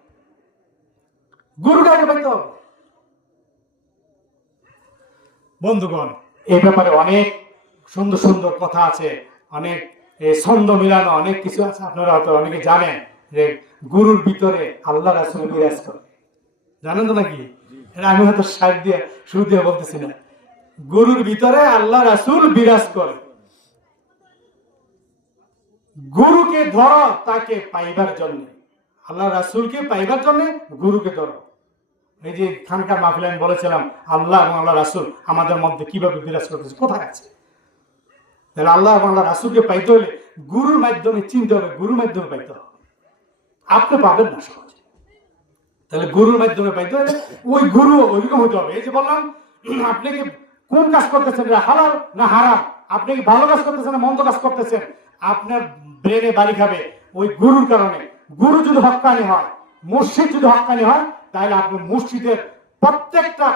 গুরুকে আগে পাইতে হবে। বন্ধুগণ, এই ব্যাপারে অনেক সুন্দর সুন্দর কথা আছে, অনেক ছন্দ মিলানো অনেক কিছু আছে। আপনারা হয়তো অনেকে জানেন যে গুরুর ভিতরে আল্লাহ রাসূল বিরাজ করে, জানেন তো নাকি? এটা আমি হয়তো শুরু দিয়ে বলতেছি না, গুরুর ভিতরে আল্লাহ রাসূল বিরাজ করে। গুরুকে ধরো তাকে পাইবার জন্য, আল্লাহ রাসূলকে পাইবার জন্য গুরুকে ধরো। এই যে খানকার মাহফিলে আমি বলেছিলাম আল্লাহ এবং আল্লাহ রাসূল আমাদের মধ্যে কিভাবে বিরাজ করতেছে, কোথায় আছে? তাহলে আল্লাহ এবং আল্লাহ রাসূলকে পাইতে হলে গুরুর মাধ্যমে চিনতে হবে, গুরুর মাধ্যমে পাইতে হবে, আপনি পাবেন না সহজে। তাহলে গুরুর মাধ্যমে পাইতে হলে ওই গুরু ওইরকম হতে হবে। এই যে বললাম, আপনি কি কোন কাজ করতেছেন, হালাল না হারাম, আপনি কি ভালো কাজ করতেছেন না মন্দ কাজ করতেছেন, আপনার ব্রেনে বাড়ি খাবে ওই গুরুর কারণে। গুরু যদি হক্কানি হয়, মুর্শিদ যদি হক্কানি হয়, তাহলে আপনি মুর্শিদের প্রত্যেকটা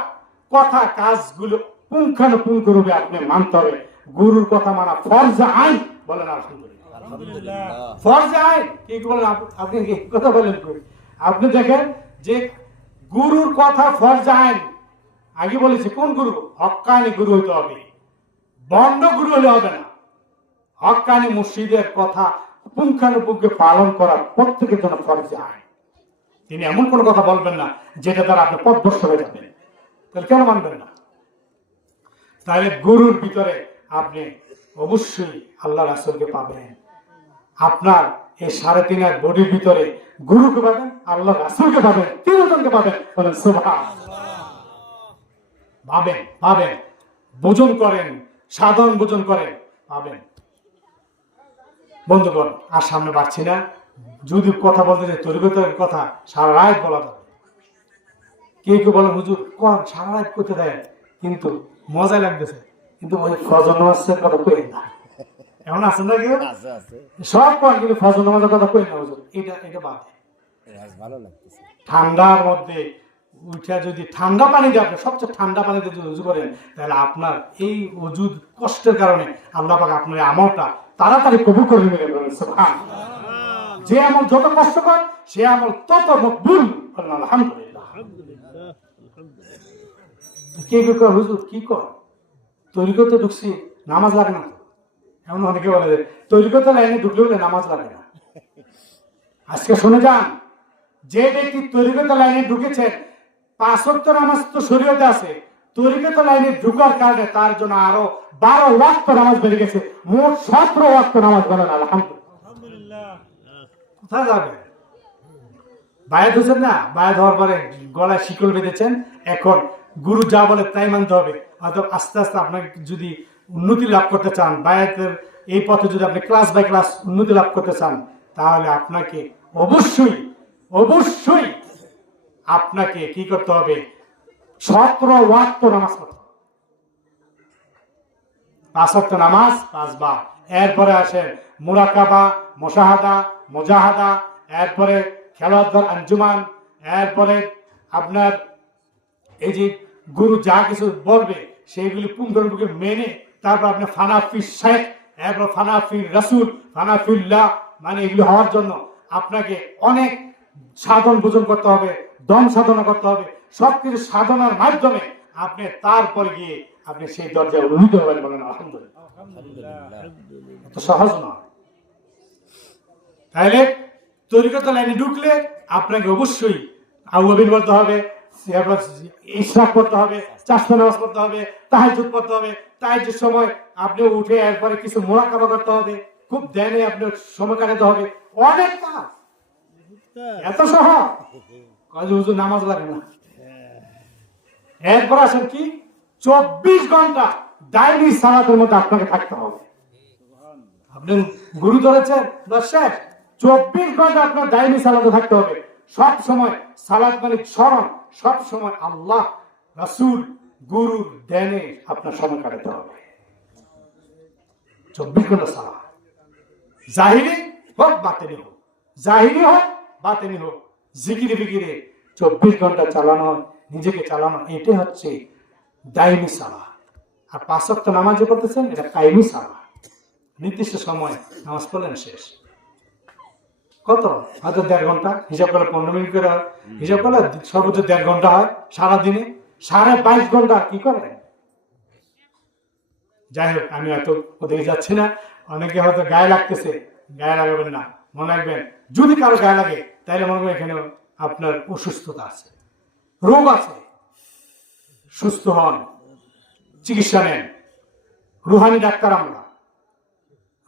কথা কাজগুলো পুঙ্খানুপুঙ্খ রূপে আপনি মানতে হবে। গুরুর কথা মানা ফরজ আইন, বলেন আলহামদুলিল্লাহ, ফরজ আইন। কি বলেন আপনি, কি কথা বলেন? আপনি দেখেন যে গুরুর কথা ফরজ আইন, আগে বলেছি কোন গুরু? হক্কানি গুরু হইতে হবে, বন্ড গুরু হলে হবে না। হক্কানি মুর্শিদের কথা পুঙ্খানুপুঙ্খে পালন করা প্রত্যেকের জন্য ফরজ আইন। তিনি এমন কোন কথা বলবেন না যেটা দ্বারা আপনি পথভ্রষ্ট হয়ে যাবেন, তাহলে কেন মানবেন না? তাহলে গুরুর ভিতরে আপনি অবশ্যই আল্লাহ রাসূলকে পাবেন। আপনার এই 3.5 বডির ভিতরে গুরুকে পাবেন, আল্লাহ রাসূলকে পাবেন, তিনজনকে পাবেন। বলেন সুবহানাল্লাহ। পাবেন ভোজন করেন, সাধারণ ভোজন করেন, পাবেন। বন্ধুগণ, আর সামনে পাচ্ছি না, যদি কথা বলতে চাই তরিকতের কথা সারা রাত বলা যাবে। কেউ বলে হুজুর কোন সারা রাত করতে দেয়, কিন্তু মজা লাগতেছে, কিন্তু ওই ফজর নামাজের কথা কই না। এমন আছে না কেউ? সব কোন, কিন্তু ফজর নামাজের কথা কই না হুজুর, এটা বাদ। ভালো লাগতেছে। ঠান্ডার মধ্যে উঠে যদি ঠান্ডা পানি দিয়ে আপনি সবচেয়ে ঠান্ডা পানিতে যদি উজু করেন, তাহলে আপনার এই উজুর কষ্টের কারণে আল্লাহ পাক আপনার আমলটা তাড়াতাড়ি কবুল করে নেবেন। বলেন সুবহানাল্লাহ। যে আমল যত কষ্টকর, সে আমল তত মকবুল। বলেন আলহামদুলিল্লাহ। কেউ হুজুর কি কর, তরিকতে ঢুকছি নামাজ লাগে না। এমন অনেকে বলে তরিকতে লাইনে ঢুকলে বলে নামাজ লাগে না। আজকে শুনে যান, যে ব্যক্তি তরিকত লাইনে ঢুকেছেন, 5 ওয়াক্ত নামাজ তো শরীয়তে আছে, তরিকত লাইনে ঢুকার কারণে তার জন্য আরো 12 ওয়াক্ত নামাজ বেড়ে গেছে, মোট 17 ওয়াক্ত নামাজ। বলেন আলহামদুলিল্লাহ। কোথায় যাবে? বায়াত হয়েছেন না, বায়াত হওয়ার পরে গলায় শিকল বেঁধেছেন, এখন গুরু যা বলে তাই মানতে হবে। হয়তো আস্তে আস্তে আপনাকে যদি উন্নতি লাভ করতে চান, বায়াতের এই পথে যদি আপনি ক্লাস বাই ক্লাস উন্নতি লাভ করতে চান, তাহলে আপনাকে অবশ্যই আপনাকে কি করতে হবে? 17 ওয়াক্ত নামাজ পড়তে হবে। 5 ওয়াক্ত নামাজ 5 বার। এরপরে আসে মুরাকাবা, মুশাহাদা, মুজাহাদা, এরপরে খেলাধুলার আঞ্জুমান, এরপরে আপনার এই যে গুরু যা কিছু বলবে সেইগুলি পুঙ্খানুপুঙ্খ মেনে, তারপর আপনি ফানাফি শেখ, এরপর ফানাফি রাসূল, ফানাফিল্লাহ, মানে এগুলি হওয়ার জন্য আপনাকে অনেক সাধন ভোজন করতে হবে, দম সাধনা করতে হবে। সবকিছু সাধনার মাধ্যমে আপনি তারপরে গিয়ে আপনি সেই দরজায় উন্নীত হবেন। বলেন আলহামদুলিল্লাহ। এত সহজ নয়। তাহলে তরিকত লাইনে ঢুকলে আপনাকে অবশ্যই আউয়াবিন বলতে হবে, ইশরাক করতে হবে, চারশো নামাজ পড়তে হবে, তাহাজ্জুদ পড়তে হবে। তাহাজ্জুদ সময় আপনি উঠে এরপরে কিছু মুরাকাবা করতে হবে, খুব ধ্যানে আপনি সময় কাটাতে হবে। অনেক কাজ, এত সহজ কাজে হুজুর নামাজ লাগে না। এরপর আসেন কি, 24 ঘন্টা দায়মি সালাতের মধ্যে আপনাকে থাকতে হবে। আপনি গুরু ধরেছেন, শেষ 24 ঘন্টা আপনার দায়মি সালাতে থাকতে হবে। সব সময় সালাত মানে স্মরণ, সব সময় আল্লাহ, রাসূল, গুরুর ধ্যানে আপনার সময় কাটাতে হবে। 24 ঘন্টা সালাত, জাহিরি হোক বাতিনি হোক, জাহিরি হোক বাতিনি হোক, জিকিরে ফিকিরে 24 ঘন্টা চালানো, নিজেকে চালানো, এটাই হচ্ছে দায়মি সালাত। আর 5 ওয়াক্ত নামাজ যে পড়তেছেন, এটা কায়েমি সালাত। নির্দিষ্ট সময় নামাজ পড়লেন, শেষ। কত? হয়তো 1.5 ঘন্টা, হিসাব করলে 15 মিনিট করে হয়, হিসাব করলে সর্বোচ্চ 1.5 ঘন্টা হয় সারাদিনে। 22.5 ঘন্টা কি করেন? যাই হোক, আমি হয়তো ওদিকে যাচ্ছি না। অনেকে হয়তো গায়ে লাগতেছে, গায়ে লাগাবেন না। মনে রাখবেন, যদি কারো গায়ে লাগে তাহলে মনে করেন এখানে আপনার অসুস্থতা আছে, রোগ আছে। সুস্থ হন, চিকিৎসা নেন। রুহানি ডাক্তার আমরা,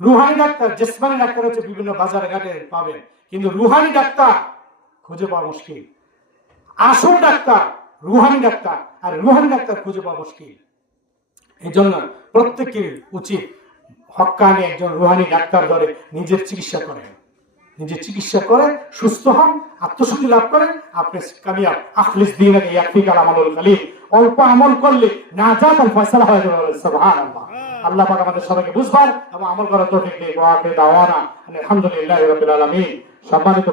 রুহানি ডাক্তার, জিসমানি ডাক্তার হচ্ছে বিভিন্ন বাজারে ঘাটে পাবেন, কিন্তু রুহানি ডাক্তার খুঁজে পাওয়া মুশকিল। আসল ডাক্তার রুহানি ডাক্তার, আর রুহানি ডাক্তার খুঁজে পাওয়া মুশকিল। এই জন্য প্রত্যেকের উচিত হক্কানি একজন রুহানি ডাক্তার ধরে নিজের চিকিৎসা করেন, নিজের চিকিৎসা করে সুস্থ হন, আত্মশুদ্ধি লাভ করেন, আপনি কামিয়াব। আখলিস দীনাকা ইয়াকফিকাল আমালুল কলিল। অল্প আমল করলে নাজাত আল ফয়সালা হয়ে যাবে। সুবহানাল্লাহ। আল্লাহ পাক আমাদের সবাইকে বুঝবার এবং আমল করার তৌফিক দিন। ওয়া আখিরু দাওয়ানা আলহামদুলিল্লাহি রাব্বিল আলামিন। সম্মানিত